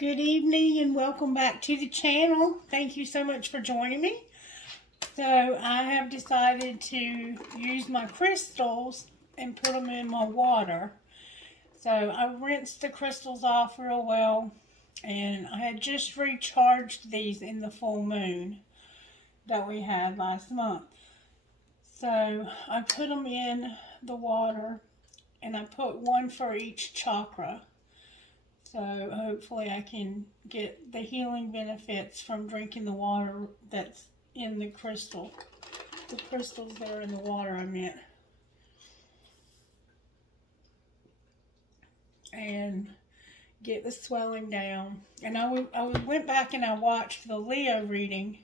Good evening and welcome back to the channel. Thank you so much for joining me. So I have decided to use my crystals and put them in my water. So I rinsed the crystals off real well, and I had just recharged these in the full moon that we had last month. So I put them in the water and I put one for each chakra. So hopefully I can get the healing benefits from drinking the water that's in the crystal. The crystals that are in the water, I meant. And get the swelling down. And I went back and I watched the Leo reading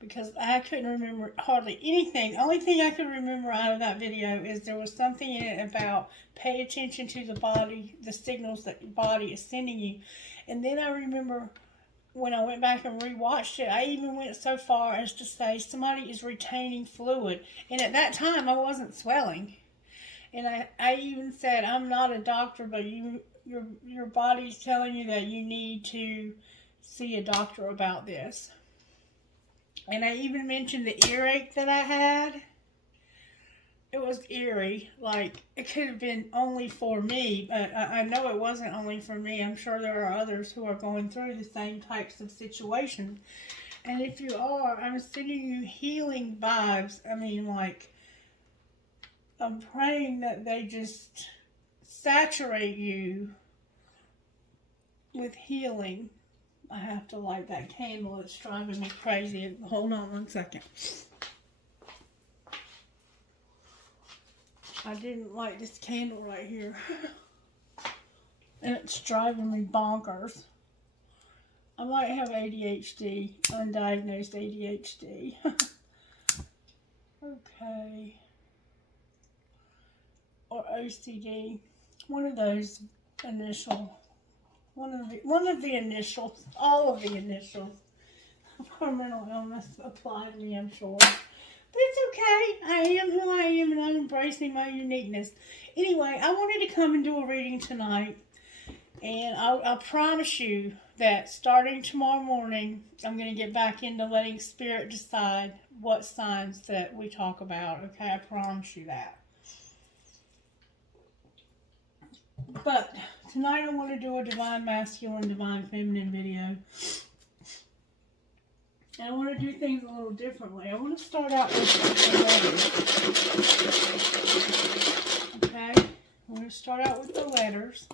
because I couldn't remember hardly anything. The only thing I could remember out of that video is there was something in it about pay attention to the body, the signals that your body is sending you. And then I remember when I went back and rewatched it, I even went so far as to say somebody is retaining fluid. And at that time, I wasn't swelling. And I even said, I'm not a doctor, but your body's telling you that you need to see a doctor about this. And I even mentioned the earache that I had. It was eerie. Like, it could have been only for me, but I know it wasn't only for me. I'm sure there are others who are going through the same types of situations. And if you are, I'm sending you healing vibes. I mean, like, I'm praying that they just saturate you with healing. I have to light that candle. It's driving me crazy. Hold on one second. I didn't light this candle right here. And it's driving me bonkers. I might have ADHD, undiagnosed ADHD. Okay. Or OCD. One of those initial. One of the initials, all of the initials for mental illness apply to me, I'm sure. But it's okay. I am who I am, and I'm embracing my uniqueness. Anyway, I wanted to come and do a reading tonight, and I promise you that starting tomorrow morning, I'm going to get back into letting Spirit decide what signs that we talk about. Okay, I promise you that. But tonight I want to do a Divine Masculine, Divine Feminine video. And I want to do things a little differently. I want to start out with the letters. Okay? I'm going to start out with the letters.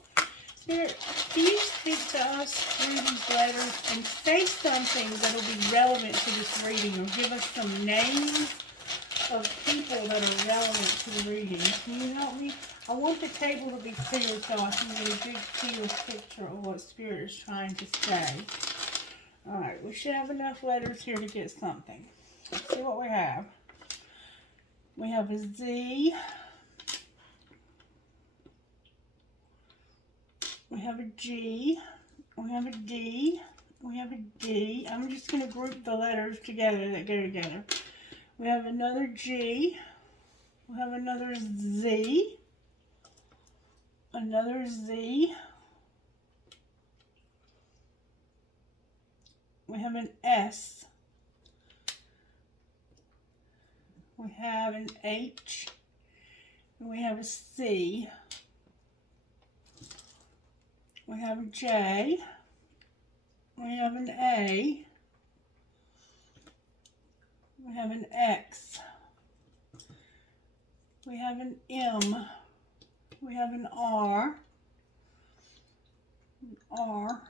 Spirit, can you speak to us through these letters and say something that will be relevant to this reading, or give us some names of people that are relevant to the reading? Can you help me? I want the table to be clear so I can get a good clear picture of what Spirit is trying to say. Alright, we should have enough letters here to get something. Let's see what we have. We have a Z. We have a G. We have a D. We have a D. I'm just going to group the letters together that go together. We have another G. We have another Z. Another Z. We have an S. We have an H. And we have a C. We have a J. We have an A. We have an X. We have an M. We have an R. An R.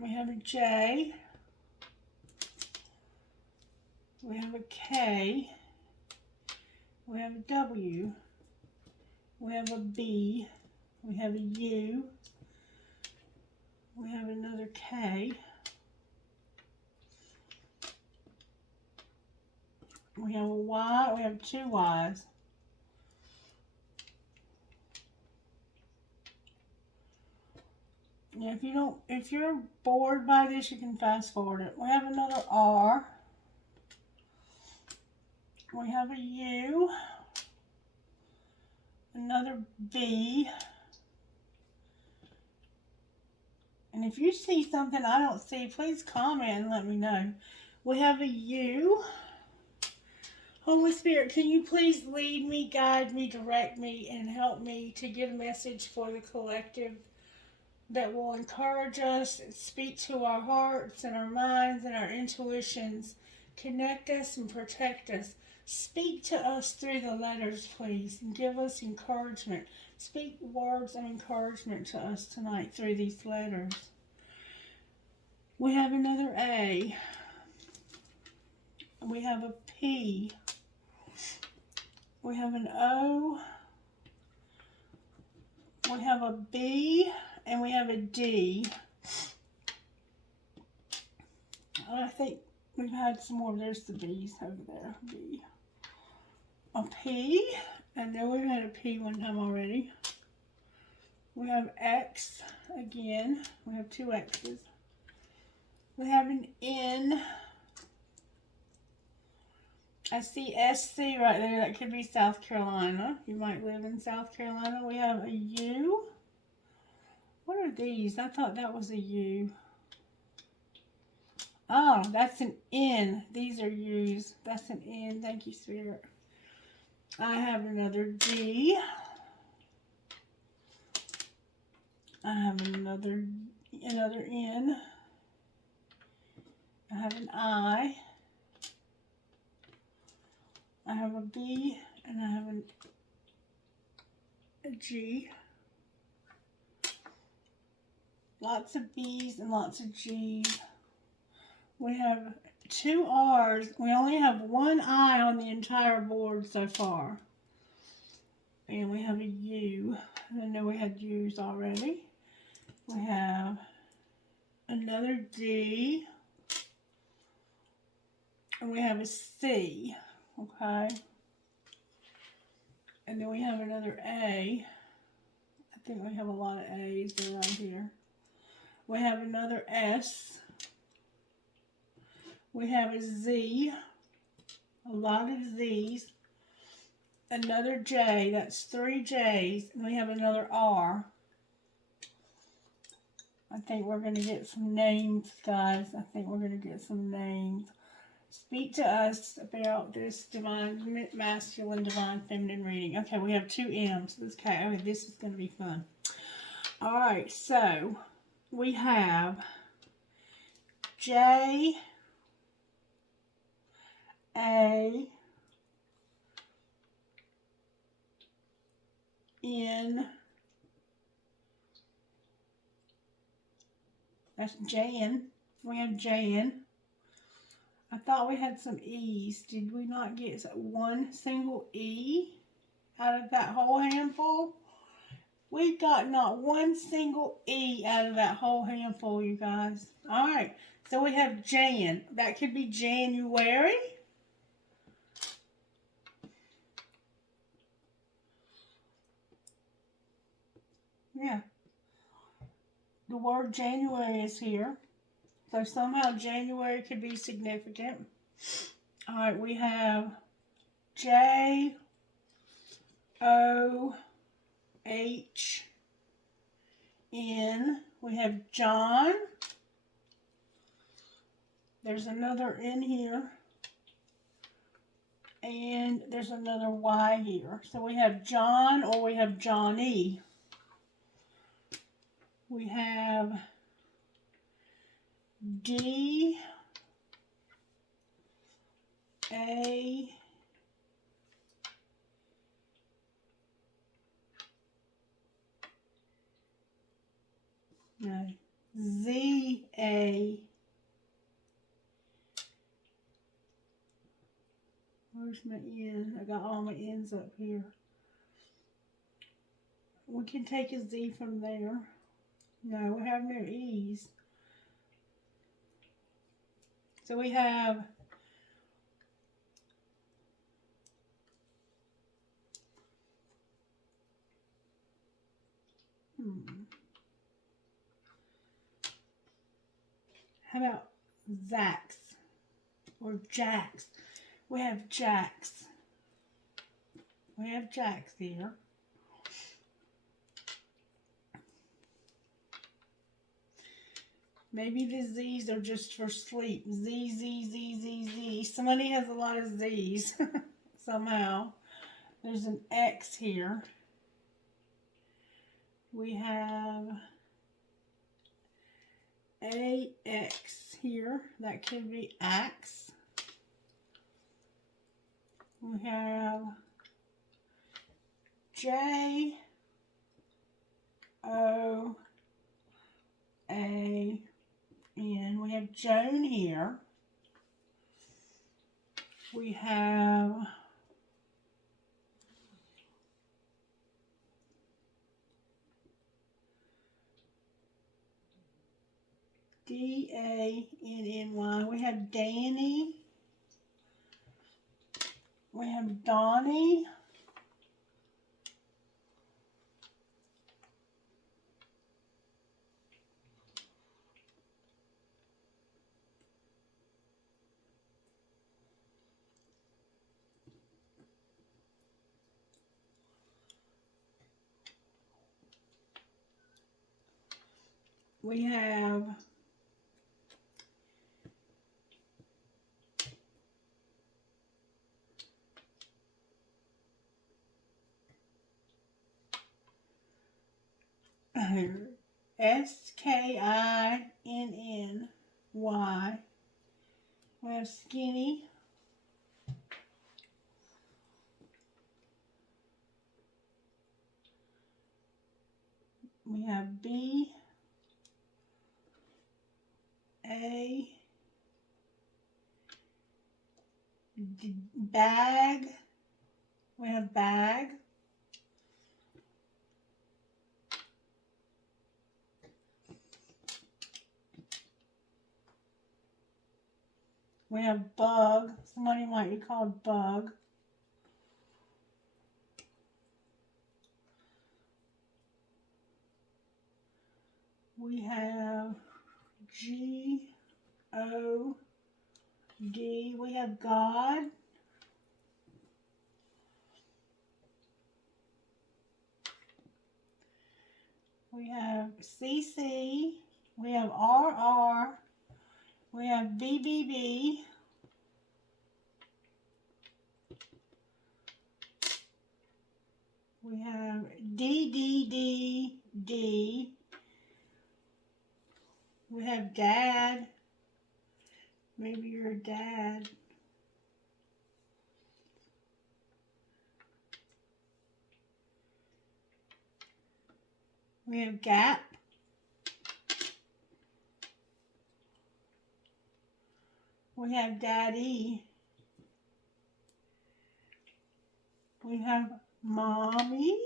We have a J. We have a K. We have a W. We have a B. We have a U. We have another K. We have a Y. We have two Y's. Yeah, if you're bored by this, you can fast forward it. We have another R. We have a U. Another B. And if you see something I don't see, please comment and let me know. We have a U. Holy Spirit, can you please lead me, guide me, direct me, and help me to get a message for the collective that will encourage us, speak to our hearts and our minds and our intuitions, connect us and protect us. Speak to us through the letters, please, and give us encouragement. Speak words of encouragement to us tonight through these letters. We have another A. We have a P. We have an O. We have a B. And we have a D. I think we've had some more. There's the B's over there. B. A P. And then we've had a P one time already. We have X again. We have two X's. We have an N. I see SC right there. That could be South Carolina. You might live in South Carolina. We have a U. What are these? I thought that was a U. Oh, that's an N. These are U's. That's an N. Thank you, Spirit. I have another D. I have another N. I have an I. I have a B, and I have a G. Lots of B's and lots of G's. We have two R's. We only have one I on the entire board so far. And we have a U. I know we had U's already. We have another D. And we have a C. Okay. And then we have another A. I think we have a lot of A's around here. We have another S. We have a Z. A lot of Z's. Another J. That's three J's. And we have another R. I think we're going to get some names, guys. I think we're going to get some names. Speak to us about this divine masculine, divine feminine reading. Okay, we have two M's. Okay, this is going to be fun. All right, so we have J, A, N. That's J-N. We have J-N. I thought we had some E's. Did we not get one single E out of that whole handful? We got not one single E out of that whole handful, you guys. All right. So we have Jan. That could be January. Yeah. The word January is here. So somehow January could be significant. All right, we have J, O, H, N. We have John. There's another N here. And there's another Y here. So we have John or we have Johnny. We have D, A, no, Z, A, where's my N? I got all my N's up here. We can take a Z from there. No, we have no E's. So we have how about Zax or Jax? We have Jax. We have Jax here. Maybe the Z's are just for sleep. Z, Z, Z, Z, Z. Somebody has a lot of Z's somehow. There's an X here. We have AX here. That could be axe. We have J O A N. We have Joan here. We have D-A-N-N-Y. We have Danny. We have Donnie. We have S-K-I-N-N-Y. We have Skinny. We have B A Bag. We have Bag. We have Bug. Somebody might be called Bug. We have G-O-D. We have God. We have C-C. We have R-R. We have B-B-B. We have D-D-D-D. We have Dad. Maybe you're a dad. We have Gap. We have Daddy. We have Mommy.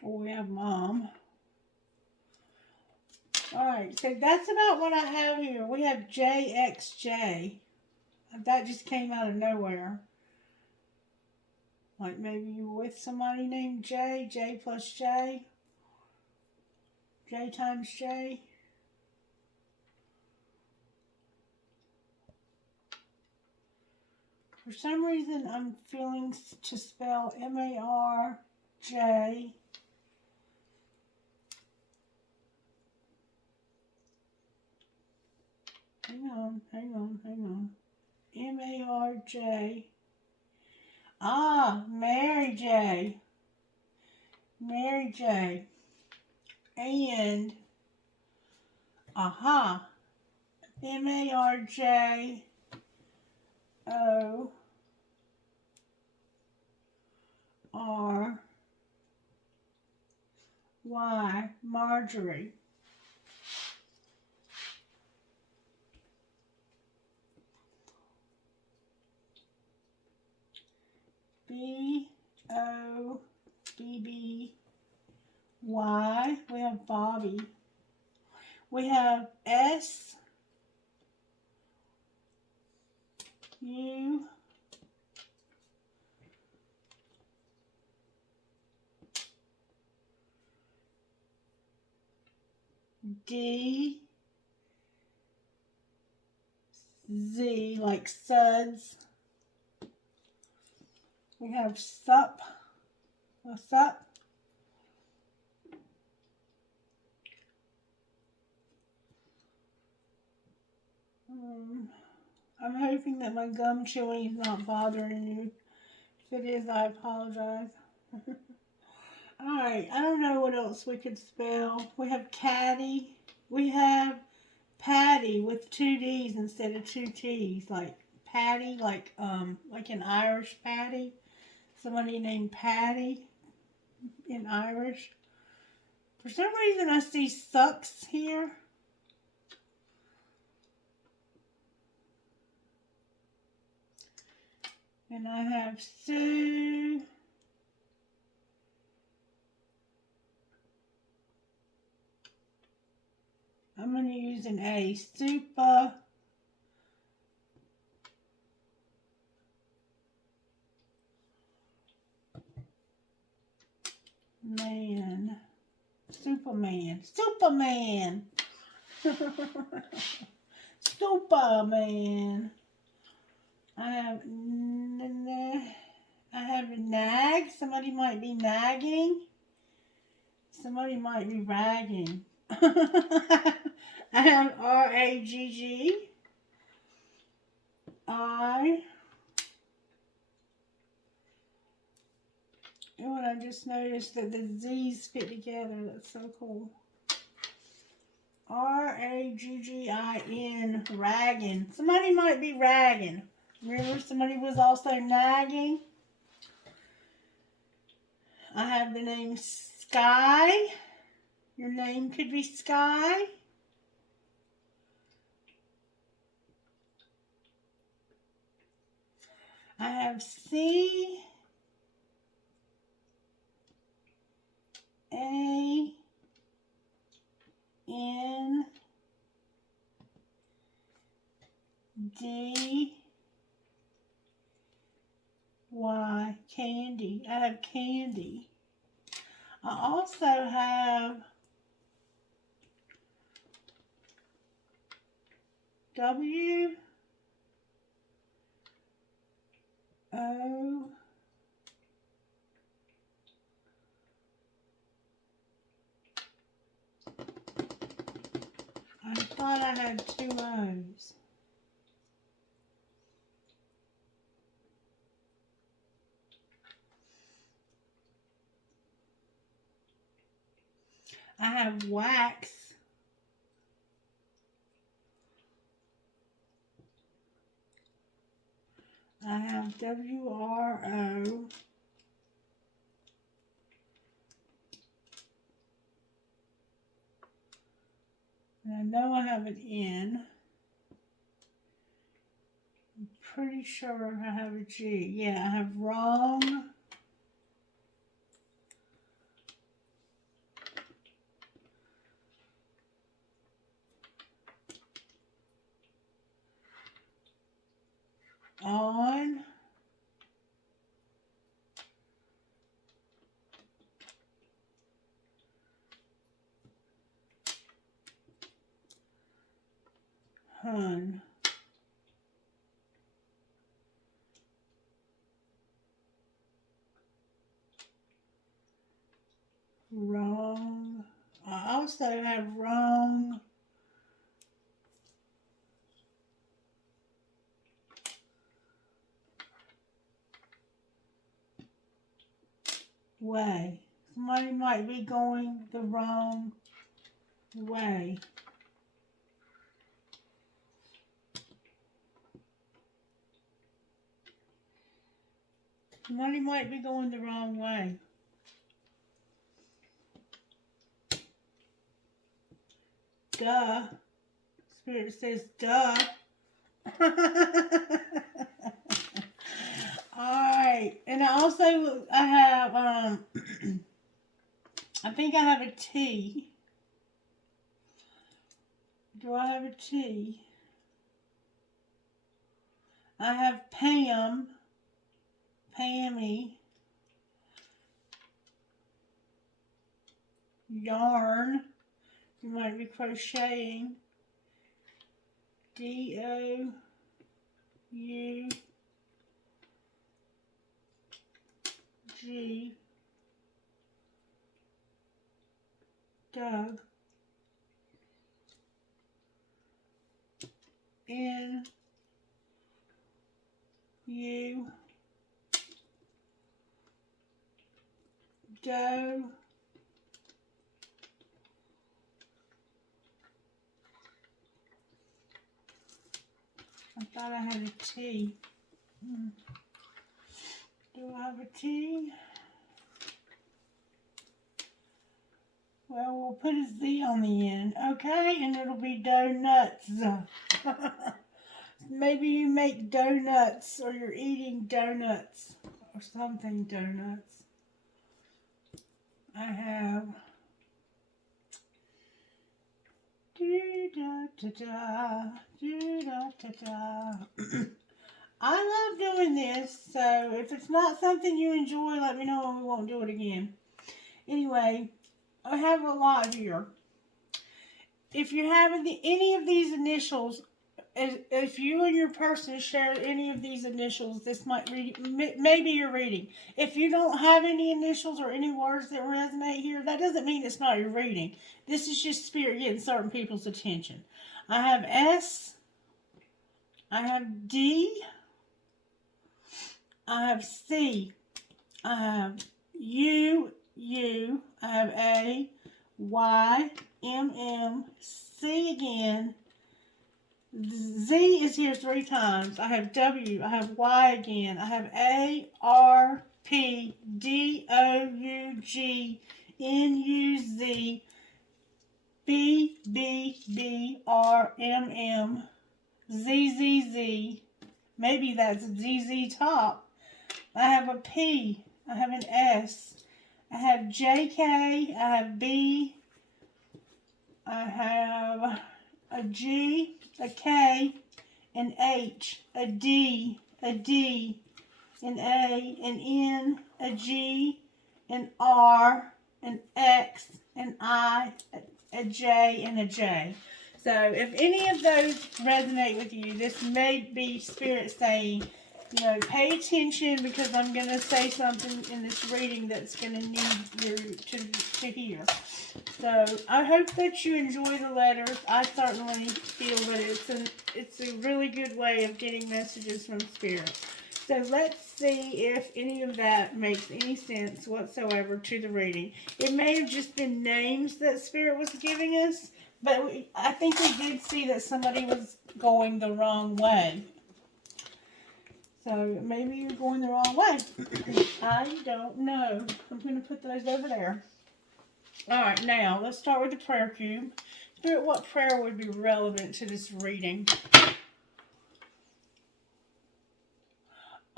We have Mom. Alright, so that's about what I have here. We have JXJ. That just came out of nowhere. Like maybe you were with somebody named J. J plus J. J times J. For some reason, I'm feeling to spell M-A-R-J. Hang on. M-A-R-J. Ah, Mary J. Mary J. And, aha, M-A-R-J. O. R. Y. Marjorie. B-O-B-B-Y. We have Bobby. We have S. U. D. Z, like suds. We have sup. What's up? I'm hoping that my gum chewing is not bothering you. If it is, I apologize. Alright, I don't know what else we could spell. We have caddy. We have patty with two D's instead of two T's. Like patty, like an Irish patty. Somebody named Patty in Irish. For some reason I see sucks here. And I have Sue. I'm going to use an A. Super. Man. Superman. Superman. Superman. I have a nag. Somebody might be nagging. Somebody might be ragging. I have R-A-G-G. I. Oh, and I just noticed that the Z's fit together. That's so cool. R-A-G-G-I-N. Ragging. Somebody might be ragging. Remember, somebody was also nagging. I have the name Sky. Your name could be Sky. I have C. A. N. D. Y. Candy. I have candy. I also have W. O. I thought I had two O's. I have wax. I have W-R-O. And I know I have an N. I'm pretty sure I have a G. Yeah, I have wrong. On. Hun. Wrong. I also have wrong. Way. Somebody might be going the wrong way. Somebody might be going the wrong way. Duh. Spirit says duh. Alright. And I have I think I have a T. Do I have a T? I have Pam. Pammy. Yarn. You might be crocheting. D-O-U. G. Doug, N, U, Doe, I thought I had a T. Do I have a T? Well, we'll put a Z on the end, okay? And it'll be donuts. Maybe you make donuts or you're eating donuts or something donuts. I have I love doing this, so if it's not something you enjoy, let me know and we won't do it again. Anyway, I have a lot here. If you have any of these initials, if you and your person share any of these initials, this might maybe you're reading. If you don't have any initials or any words that resonate here, that doesn't mean it's not your reading. This is just spirit getting certain people's attention. I have S. I have D. I have C. I have U. I have A. Y. M. C again. Z is here 3 times. I have W. I have Y again. I have A, R, P, D, O, U, G, N, U, Z, B, B, B, R, M, M, Z, Z, Z. Maybe that's ZZ Top. I have a P. I have an S. I have JK. I have B. I have a G, a K, an H, a D, an A, an N, a G, an R, an X, an I, a J, and a J. So if any of those resonate with you, this may be Spirit saying, you know, pay attention because I'm going to say something in this reading that's going to need you to hear. So I hope that you enjoy the letters. I certainly feel that it's a really good way of getting messages from Spirit. So let's see if any of that makes any sense whatsoever to the reading. It may have just been names that Spirit was giving us, but I think we did see that somebody was going the wrong way. So maybe you're going the wrong way. I don't know. I'm going to put those over there. Alright, now let's start with the prayer cube. Spirit, what prayer would be relevant to this reading?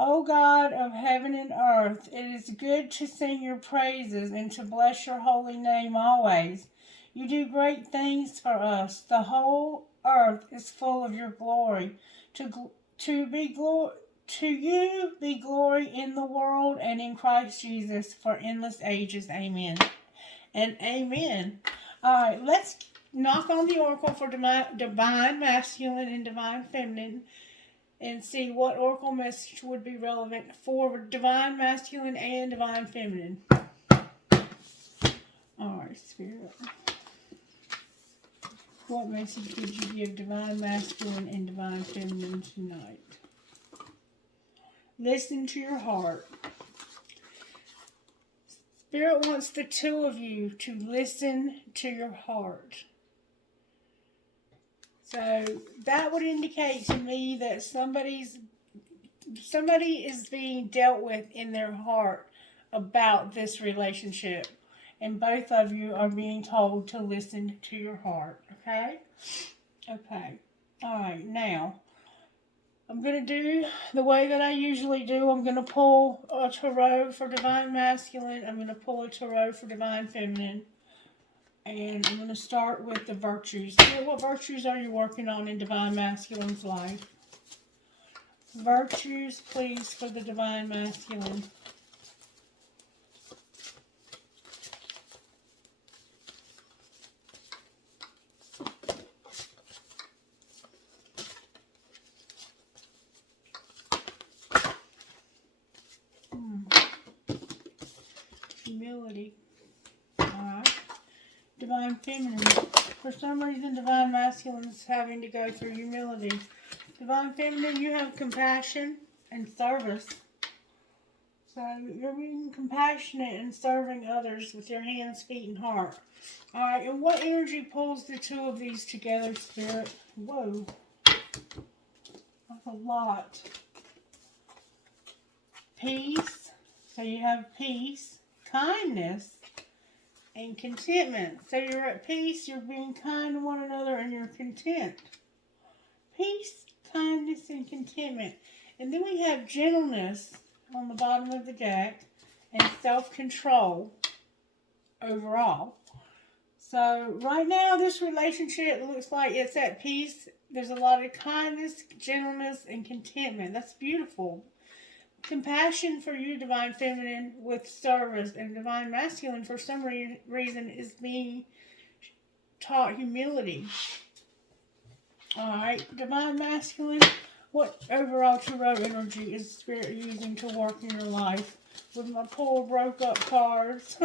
O God of heaven and earth, it is good to sing your praises and to bless your holy name always. You do great things for us. The whole earth is full of your glory. To you be glory in the world and in Christ Jesus for endless ages. Amen. And amen. All right, let's knock on the oracle for divine masculine and divine feminine and see what oracle message would be relevant for divine masculine and divine feminine. All right, Spirit. What message would you give divine masculine and divine feminine tonight? Listen to your heart. Spirit wants the two of you to listen to your heart. So that would indicate to me that somebody is being dealt with in their heart about this relationship. And both of you are being told to listen to your heart. Okay? Okay. All right. Now, I'm going to do the way that I usually do. I'm going to pull a tarot for divine masculine. I'm going to pull a tarot for divine feminine. And I'm going to start with the virtues. What virtues are you working on in divine masculine's life? Virtues, please, for the divine masculine. Humility. Alright. Divine Feminine. For some reason, Divine Masculine is having to go through humility. Divine Feminine, you have compassion and service. So you're being compassionate and serving others with your hands, feet, and heart. Alright, and what energy pulls the two of these together, Spirit? Whoa. That's a lot. Peace. So you have peace, kindness, and contentment. So you're at peace, you're being kind to one another, and you're content. Peace, kindness, and contentment. And then we have gentleness on the bottom of the deck and self-control overall. So right now this relationship looks like it's at peace. There's a lot of kindness, gentleness, and contentment. That's beautiful. Compassion for you, Divine Feminine, with service, and Divine Masculine for some reason is being taught humility. Alright, Divine Masculine, what overall tarot energy is Spirit using to work in your life? With my poor broke up cards.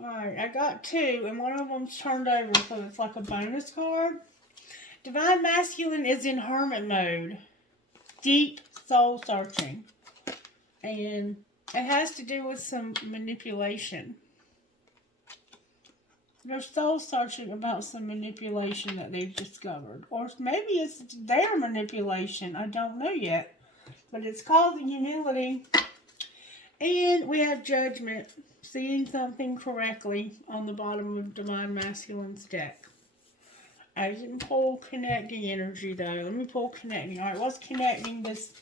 Alright, I got two, and one of them's turned over, so it's like a bonus card. Divine Masculine is in Hermit mode. Deep soul searching. And it has to do with some manipulation. They're soul searching about some manipulation that they've discovered. Or maybe it's their manipulation. I don't know yet. But it's called humility. And we have judgment. Seeing something correctly on the bottom of Divine Masculine's deck. I didn't pull connecting energy though. Let me pull connecting. Alright, what's connecting this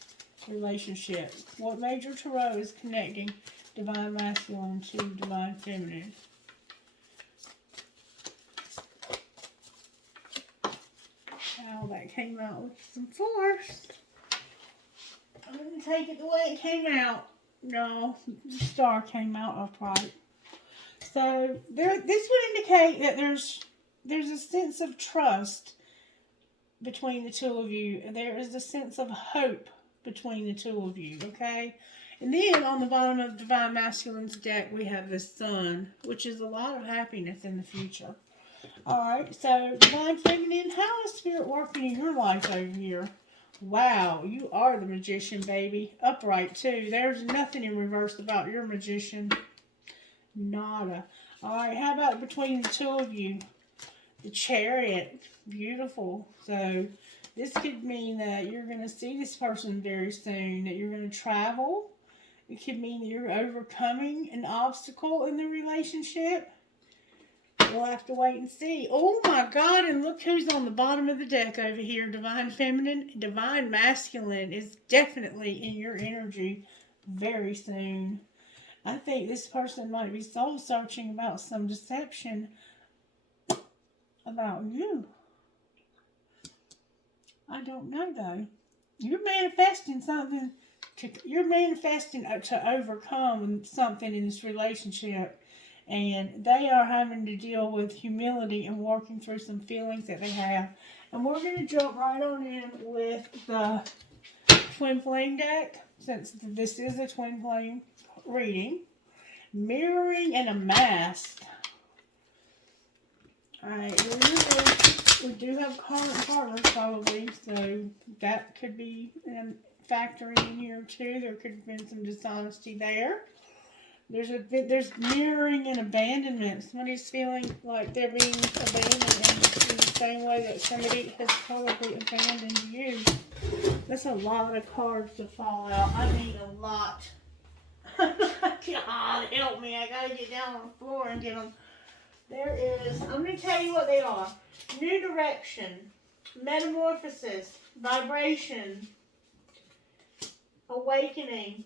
relationship? What major tarot is connecting Divine Masculine to Divine Feminine? Wow, that came out with some force. I'm going to take it the way it came out. No, the star came out upright. So this would indicate that there's a sense of trust between the two of you. There is a sense of hope between the two of you, okay? And then on the bottom of Divine Masculine's deck, we have the Sun, which is a lot of happiness in the future. Alright, so Divine Feminine, how is Spirit working in your life over here? Wow, you are the Magician, baby. Upright, too. There's nothing in reverse about your Magician. Nada. Alright, how about between the two of you? The Chariot. Beautiful. So, this could mean that you're going to see this person very soon. That you're going to travel. It could mean that you're overcoming an obstacle in the relationship. We'll have to wait and see. Oh my God, and look who's on the bottom of the deck over here. Divine Feminine. Divine Masculine is definitely in your energy very soon. I think this person might be soul searching about some deception about you. I don't know though. You're manifesting something. You're manifesting to overcome something in this relationship. And they are having to deal with humility and working through some feelings that they have. And we're going to jump right on in with the Twin Flame deck, since this is a Twin Flame reading. Mirroring and a Mask. Alright, we do have current partners probably, so that could be factoring in here too. There could have been some dishonesty there. There's mirroring and abandonment. Somebody's feeling like they're being abandoned in the same way that somebody has probably abandoned you. That's a lot of cards to fall out. I mean a lot. God help me. I gotta get down on the floor and get them. There is, I'm going to tell you what they are. New direction, metamorphosis, vibration, awakening,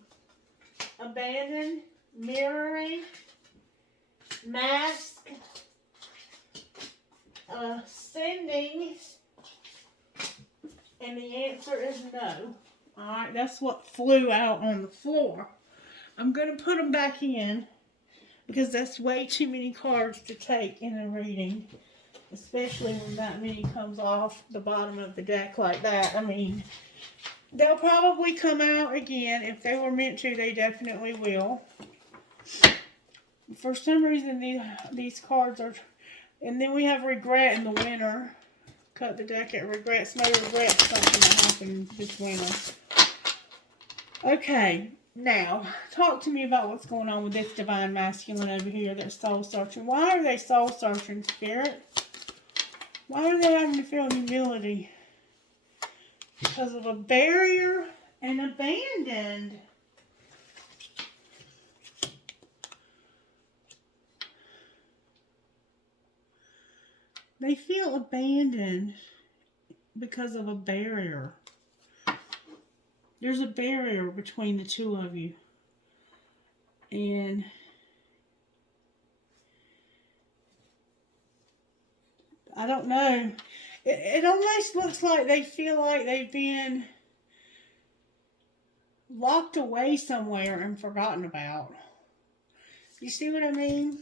abandon, mirroring, mask, ascending, and the answer is no. Alright, that's what flew out on the floor. I'm going to put them back in because that's way too many cards to take in a reading, especially when that many comes off the bottom of the deck like that. I mean, they'll probably come out again. If they were meant to, they definitely will. For some reason, these cards are... And then we have regret in the winter. Cut the deck at regrets. May regret something that happened this winter. Okay, now, talk to me about what's going on with this divine masculine over here that's soul searching. Why are they soul searching, Spirit? Why are they having to feel humility? Because of a barrier and abandoned. They feel abandoned because of a barrier. There's a barrier between the two of you. And I don't know. It almost looks like they feel like they've been locked away somewhere and forgotten about. You see what I mean?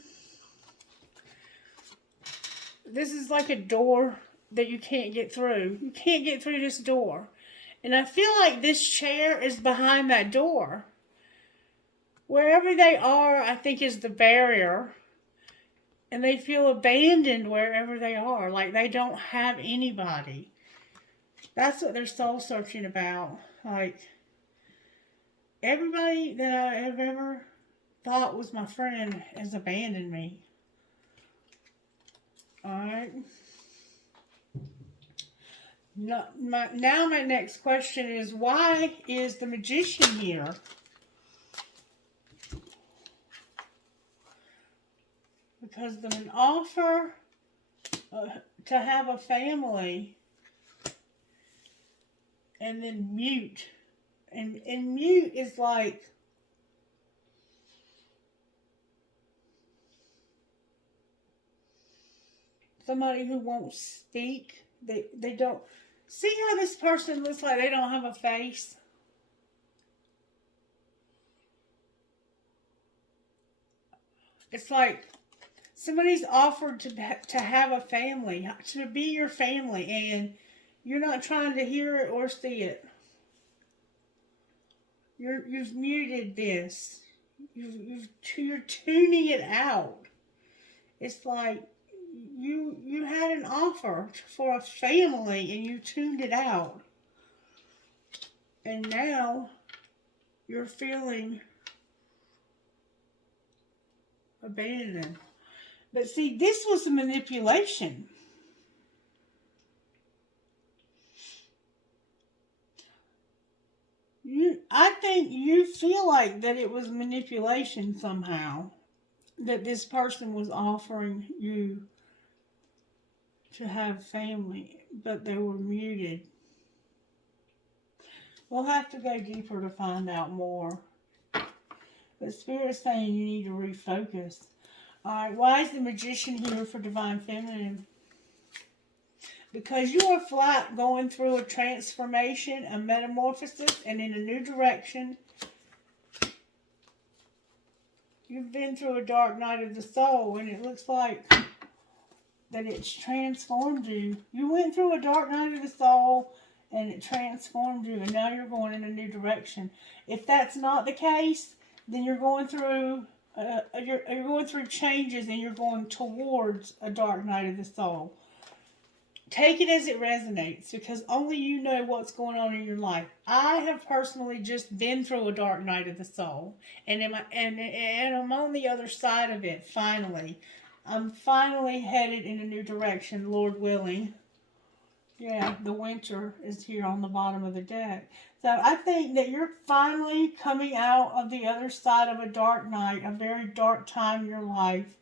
This is like a door that you can't get through. You can't get through this door. And I feel like this chair is behind that door. Wherever they are, I think is the barrier. And they feel abandoned wherever they are. Like they don't have anybody. That's what they're soul searching about. Like, everybody that I have ever thought was my friend has abandoned me. Alright. Now my next question is, why is the Magician here? Because of an offer to have a family, and then mute. And mute is like somebody who won't speak. They don't. See how this person looks like they don't have a face? It's like somebody's offered to have a family, to be your family, and you're not trying to hear it or see it. You've muted this. You're tuning it out. It's like you had an offer for a family and you tuned it out. And now you're feeling abandoned. But see, this was a manipulation. I think you feel like that it was manipulation somehow. That this person was offering you to have family, but they were muted. We'll have to go deeper to find out more. But Spirit's saying you need to refocus. Alright, why is the Magician here for Divine Feminine? Because you are flat going through a transformation, a metamorphosis, and in a new direction. You've been through a dark night of the soul, and it looks like that it's transformed you. You went through a dark night of the soul, and it transformed you, and now you're going in a new direction. If that's not the case, then you're going through you're going through changes, and you're going towards a dark night of the soul. Take it as it resonates, because only you know what's going on in your life. I have personally just been through a dark night of the soul, and I'm on the other side of it. Finally, I'm finally headed in a new direction, Lord willing. Yeah, the winter is here on the bottom of the deck. So I think that you're finally coming out of the other side of a dark night, a very dark time in your life,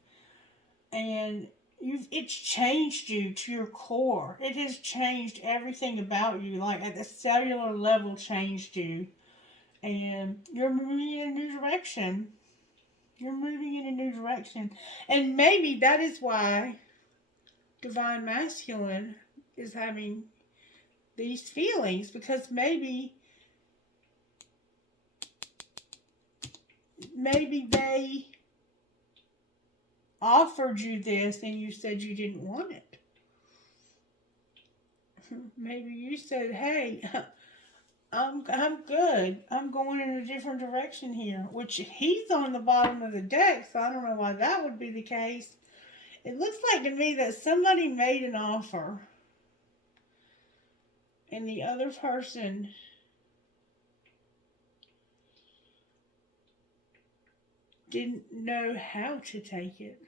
and it's changed you to your core. It has changed everything about you, like at the cellular level changed you. And you're moving in a new direction. You're moving in a new direction. And maybe that is why Divine Masculine is having these feelings, because maybe they offered you this and you said you didn't want it. Maybe you said, hey, I'm good. I'm going in a different direction here, which he's on the bottom of the deck, so I don't know why that would be the case. It looks like to me that somebody made an offer and the other person didn't know how to take it.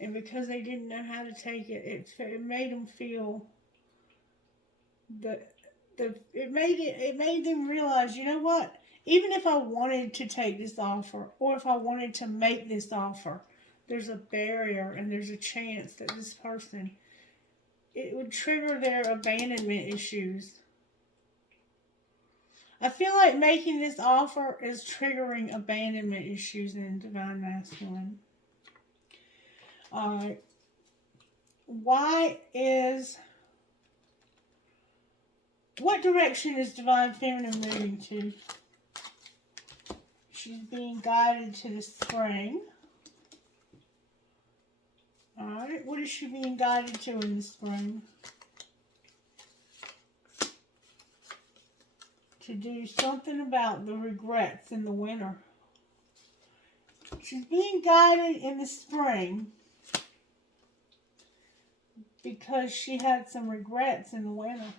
And because they didn't know how to take it, it made them feel that it made them realize, you know what? Even if I wanted to take this offer, or if I wanted to make this offer, there's a barrier and there's a chance that this person, it would trigger their abandonment issues. I feel like making this offer is triggering abandonment issues in Divine Masculine. Alright. What direction is Divine Feminine moving to? She's being guided to the spring. Alright, what is she being guided to in the spring? To do something about the regrets in the winter. She's being guided in the spring because she had some regrets in the winter.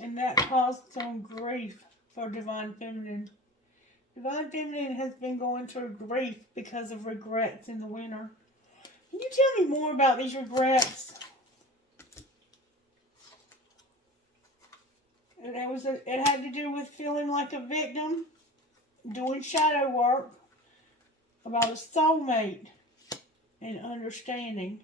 And that caused some grief for Divine Feminine. Divine Feminine has been going through grief because of regrets in the winter. Can you tell me more about these regrets? It had to do with feeling like a victim, doing shadow work, about a soulmate, and understanding.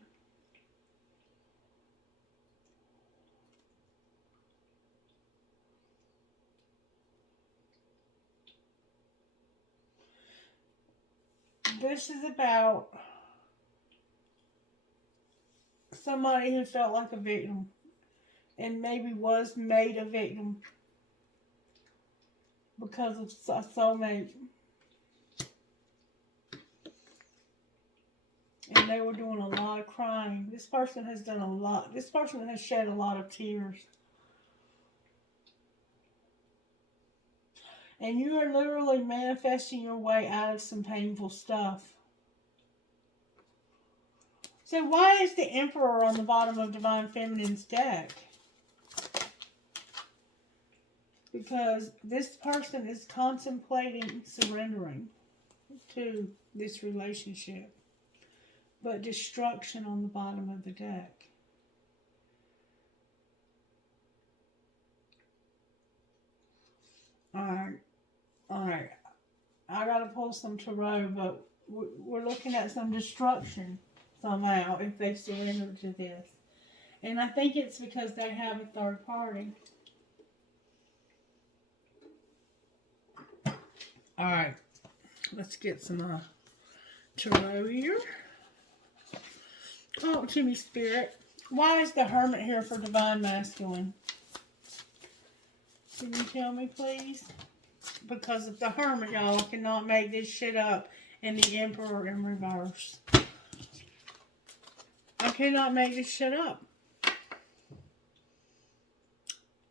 This is about somebody who felt like a victim and maybe was made a victim because of a soulmate. And they were doing a lot of crying. This person has done a lot. This person has shed a lot of tears. And you are literally manifesting your way out of some painful stuff. So why is the Emperor on the bottom of Divine Feminine's deck? Because this person is contemplating surrendering to this relationship. But destruction on the bottom of the deck. Alright. I gotta pull some tarot, but we're looking at some destruction somehow if they surrender to this. And I think it's because they have a third party. Alright. Let's get some tarot here. Talk to me, Spirit. Why is the Hermit here for Divine Masculine? Can you tell me, please? Because of the Hermit, y'all, I cannot make this shit up. And the Emperor in reverse. I cannot make this shit up.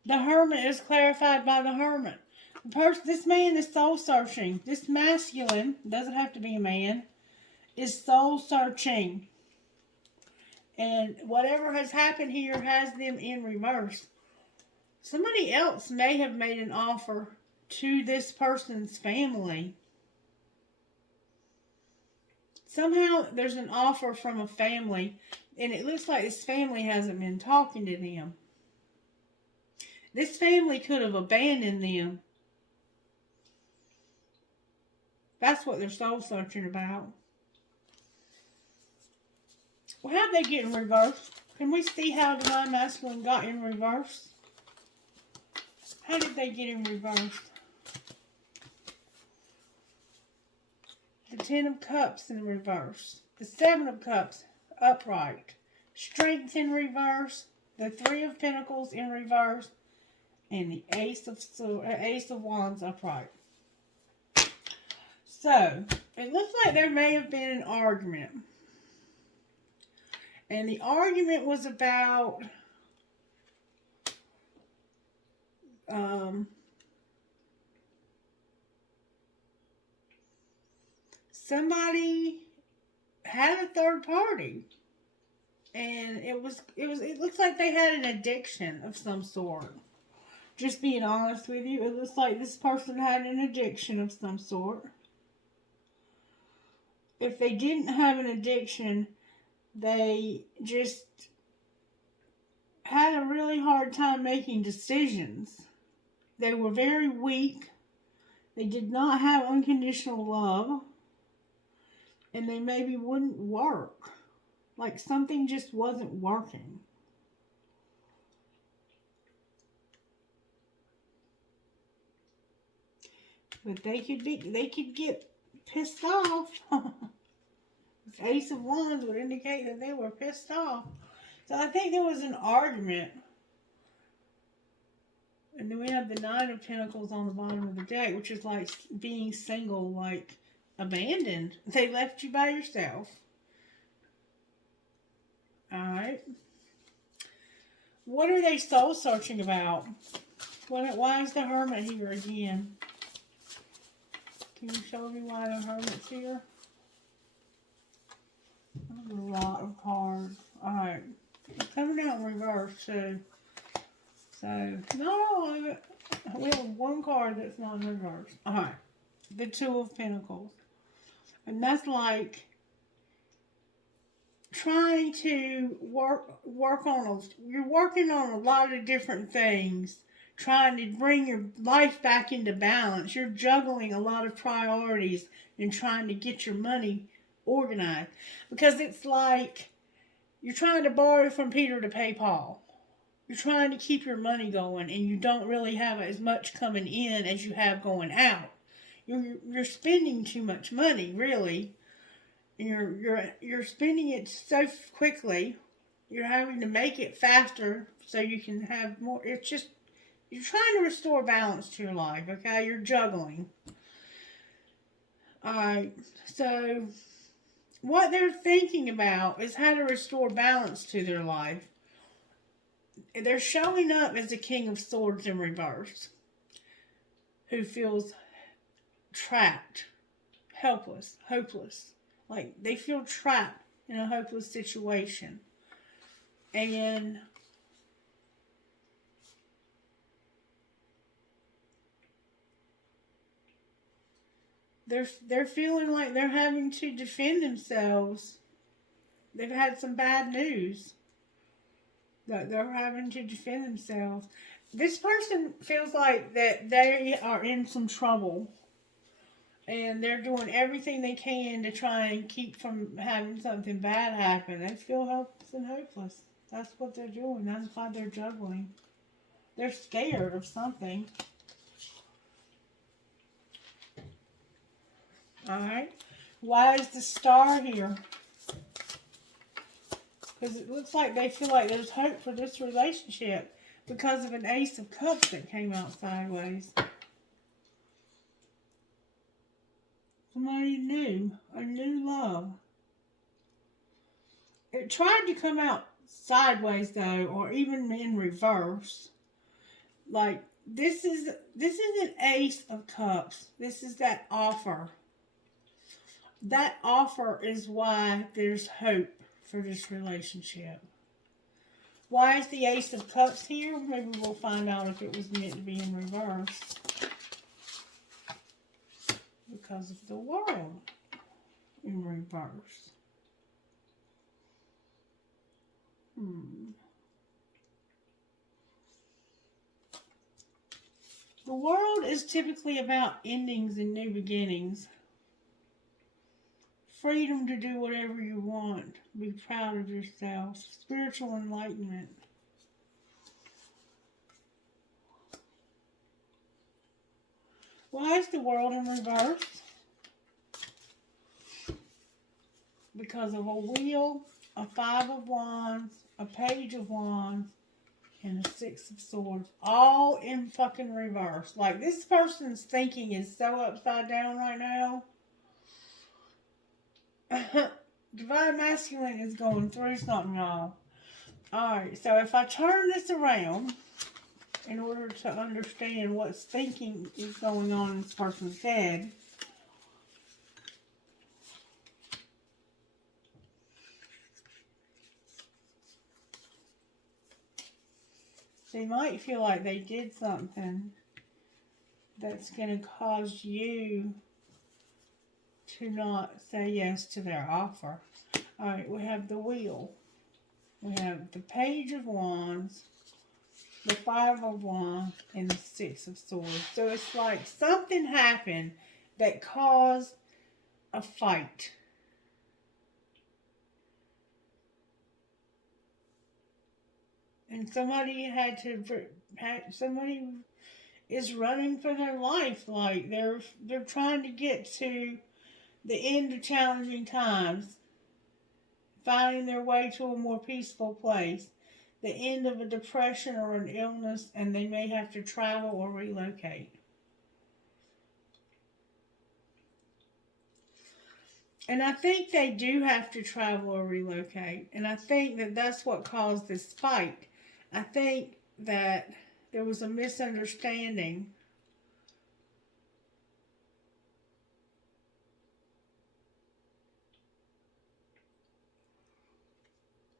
The Hermit is clarified by the Hermit. This man is soul searching. This masculine, doesn't have to be a man, is soul searching. And whatever has happened here has them in reverse. Somebody else may have made an offer to this person's family. Somehow there's an offer from a family, and it looks like this family hasn't been talking to them. This family could have abandoned them. That's what they're soul searching about. Well, how'd they get in reverse? Can we see how Divine Masculine got in reverse? How did they get in reverse? The Ten of Cups in reverse. The Seven of Cups upright. Strength in reverse. The Three of Pentacles in reverse. And the Ace of Wands upright. So, it looks like there may have been an argument. And the argument was about somebody had a third party. And it looks like they had an addiction of some sort. Just being honest with you, it looks like this person had an addiction of some sort. If they didn't have an addiction, they just had a really hard time making decisions. They were very weak. They did not have unconditional love. And they maybe wouldn't work. Like something just wasn't working. But they could get pissed off. The Ace of Wands would indicate that they were pissed off. So I think there was an argument. And then we have the Nine of Pentacles on the bottom of the deck, which is like being single, like abandoned. They left you by yourself. Alright. What are they soul searching about? Why is the Hermit here again? Can you show me why the Hermit's here? There's a lot of cards. Alright. It's coming out in reverse too. So, no, we have one card that's not in reverse. Alright. The Two of Pentacles. And that's like trying to work on you're working on a lot of different things, trying to bring your life back into balance. You're juggling a lot of priorities and trying to get your money organized, because it's like you're trying to borrow from Peter to pay Paul. You're trying to keep your money going, and you don't really have as much coming in as you have going out. You're spending too much money, really. You're spending it so quickly. You're having to make it faster so you can have more. It's just, you're trying to restore balance to your life, okay? You're juggling. Alright, so what they're thinking about is how to restore balance to their life. They're showing up as the King of Swords in reverse, who feels trapped, helpless, hopeless. Like, they feel trapped in a hopeless situation. And they're feeling like they're having to defend themselves. They've had some bad news that they're having to defend themselves. This person feels like that they are in some trouble. And they're doing everything they can to try and keep from having something bad happen. They feel helpless and hopeless. That's what they're doing. That's why they're juggling. They're scared of something. Alright. Why is the Star here? Because it looks like they feel like there's hope for this relationship because of an Ace of Cups that came out sideways. Somebody new, a new love. It tried to come out sideways though, or even in reverse. Like this is an Ace of Cups. This is that offer. That offer is why there's hope for this relationship. Why is the Ace of Cups here? Maybe we'll find out if it was meant to be in reverse. Because of the World in reverse. The World is typically about endings and new beginnings. Freedom to do whatever you want. Be proud of yourself. Spiritual enlightenment. Why is the World in reverse? Because of a Wheel, a Five of Wands, a Page of Wands, and a Six of Swords. All in fucking reverse. Like, this person's thinking is so upside down right now. Divine Masculine is going through something, y'all. Alright, so if I turn this around in order to understand what's thinking is going on in this person's head, they might feel like they did something that's going to cause you to not say yes to their offer. Alright, we have the Wheel. We have the Page of Wands, the Five of Wands, and the Six of Swords. So it's like something happened that caused a fight. And somebody somebody is running for their life. Like they're trying to get to the end of challenging times, finding their way to a more peaceful place, the end of a depression or an illness, and they may have to travel or relocate. And I think they do have to travel or relocate. And I think that that's what caused this fight. I think that there was a misunderstanding.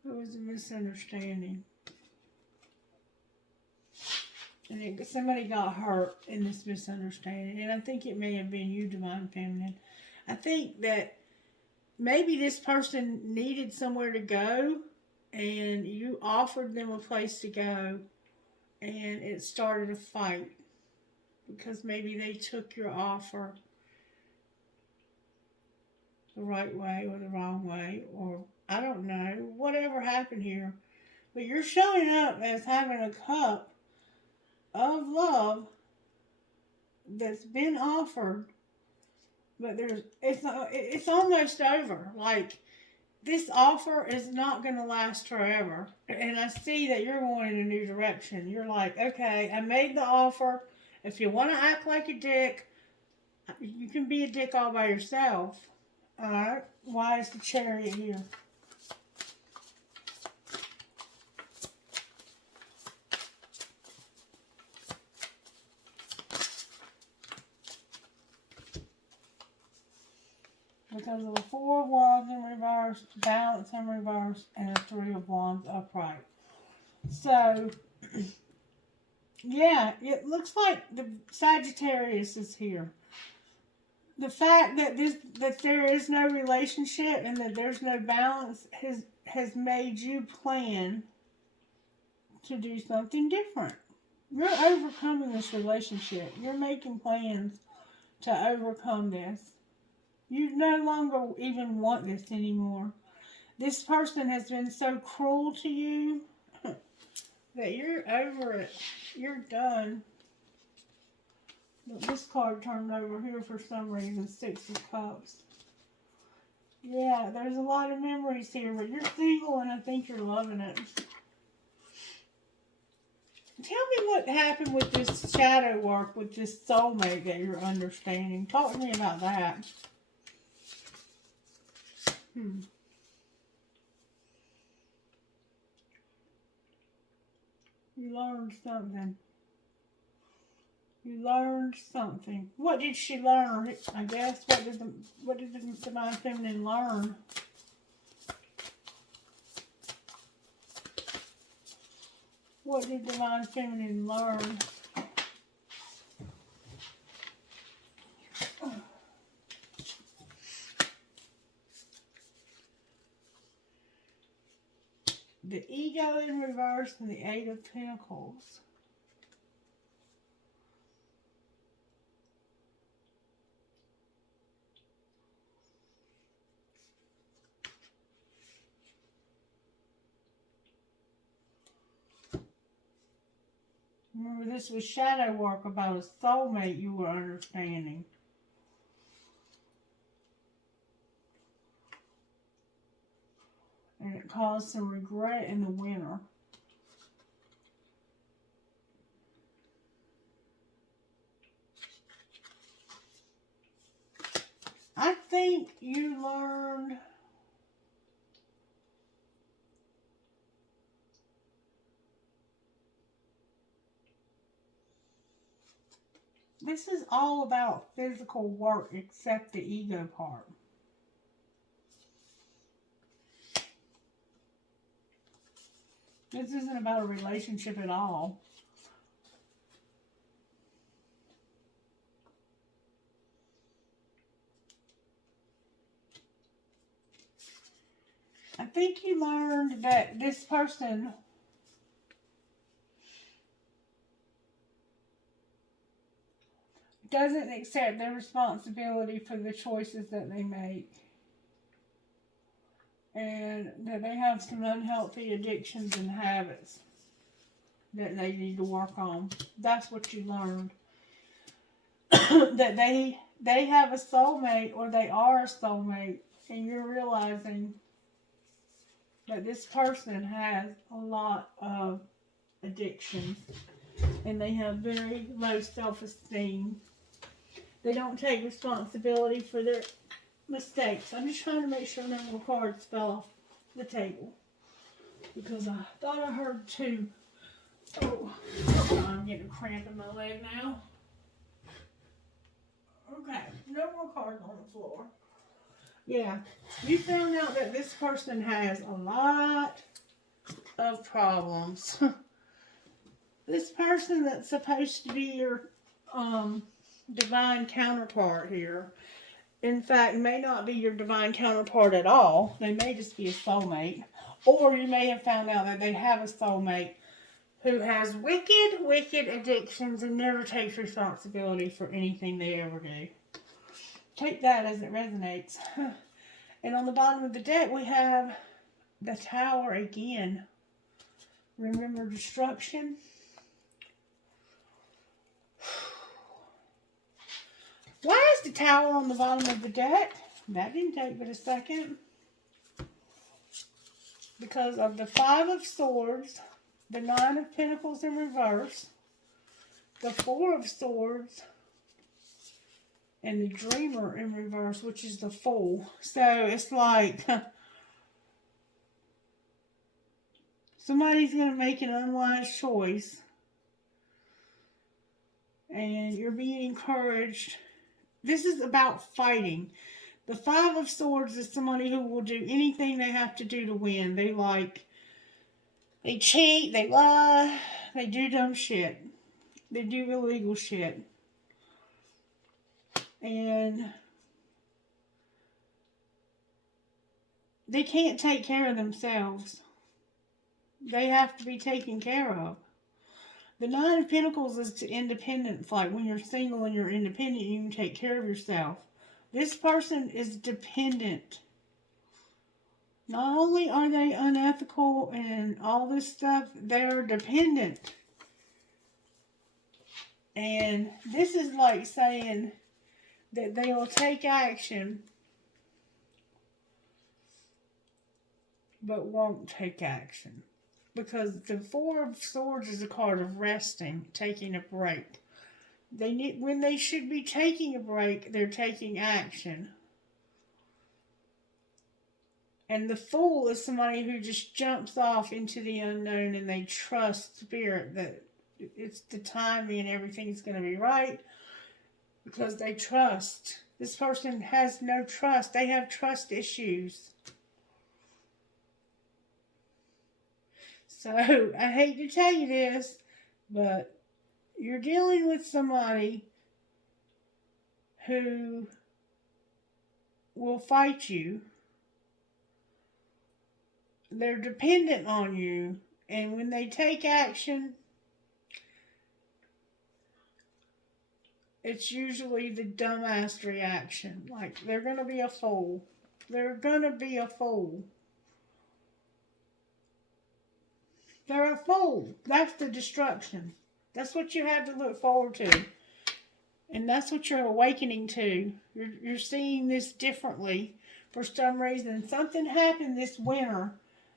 There was a misunderstanding. And somebody got hurt in this misunderstanding. And I think it may have been you, Divine Feminine. I think that maybe this person needed somewhere to go, and you offered them a place to go, and it started a fight because maybe they took your offer the right way or the wrong way, or I don't know, whatever happened here. But you're showing up as having a cup of love that's been offered, but it's almost over. Like, this offer is not going to last forever. And I see that you're going in a new direction. You're like, okay, I made the offer. If you want to act like a dick, you can be a dick all by yourself. Alright? Why is the Chariot here? Because of the Four of Wands in reverse, Balance in reverse, and the Three of Wands upright. So, yeah, it looks like the Sagittarius is here. The fact that there is no relationship and that there's no balance has made you plan to do something different. You're overcoming this relationship. You're making plans to overcome this. You no longer even want this anymore. This person has been so cruel to you that you're over it. You're done. But this card turned over here for some reason. Six of Cups. Yeah, there's a lot of memories here, but you're single and I think you're loving it. Tell me what happened with this shadow work with this soulmate that you're understanding. Talk to me about that. You learned something. You learned something. What did she learn? I guess. What did the Divine Feminine learn? What did Divine Feminine learn? The Ego in reverse and the Eight of Pentacles. Remember, this was shadow work about a soulmate you were understanding. And it caused some regret in the winter. I think you learned this is all about physical work except the ego part. This isn't about a relationship at all. I think you learned that this person doesn't accept their responsibility for the choices that they make. And that they have some unhealthy addictions and habits that they need to work on. That's what you learned. That they have a soulmate, or they are a soulmate, and you're realizing that this person has a lot of addictions and they have very low self-esteem. They don't take responsibility for their mistakes. I'm just trying to make sure no more cards fell off the table, because I thought I heard two. Oh, I'm getting a cramp in my leg now. Okay, no more cards on the floor. Yeah, you found out that this person has a lot of problems. This person that's supposed to be your divine counterpart here, in fact, may not be your divine counterpart at all. They may just be a soulmate. Or you may have found out that they have a soulmate who has wicked, wicked addictions and never takes responsibility for anything they ever do. Take that as it resonates. And on the bottom of the deck, we have the Tower again. Remember destruction? Why is the Tower on the bottom of the deck? That didn't take but a second. Because of the Five of Swords, the Nine of Pentacles in reverse, the Four of Swords, and the Dreamer in reverse, which is the Fool. So it's like somebody's going to make an unwise choice, and you're being encouraged. This is about fighting. The Five of Swords is somebody who will do anything they have to do to win. They cheat, they lie, they do dumb shit. They do illegal shit. And they can't take care of themselves. They have to be taken care of. The Nine of Pentacles is to independence. Like when you're single and you're independent, you can take care of yourself. This person is dependent. Not only are they unethical and all this stuff, they're dependent. And this is like saying that they will take action, but won't take action. Because the Four of Swords is a card of resting, taking a break. When they should be taking a break, they're taking action. And the Fool is somebody who just jumps off into the unknown and they trust Spirit that it's the timing and everything's going to be right. Because they trust. This person has no trust. They have trust issues. So, I hate to tell you this, but you're dealing with somebody who will fight you. They're dependent on you. And when they take action, it's usually the dumbass reaction. Like, they're going to be a fool. They're going to be a fool. They're a fool. That's the destruction. That's what you have to look forward to. And that's what you're awakening to. You're seeing this differently. For some reason, something happened this winter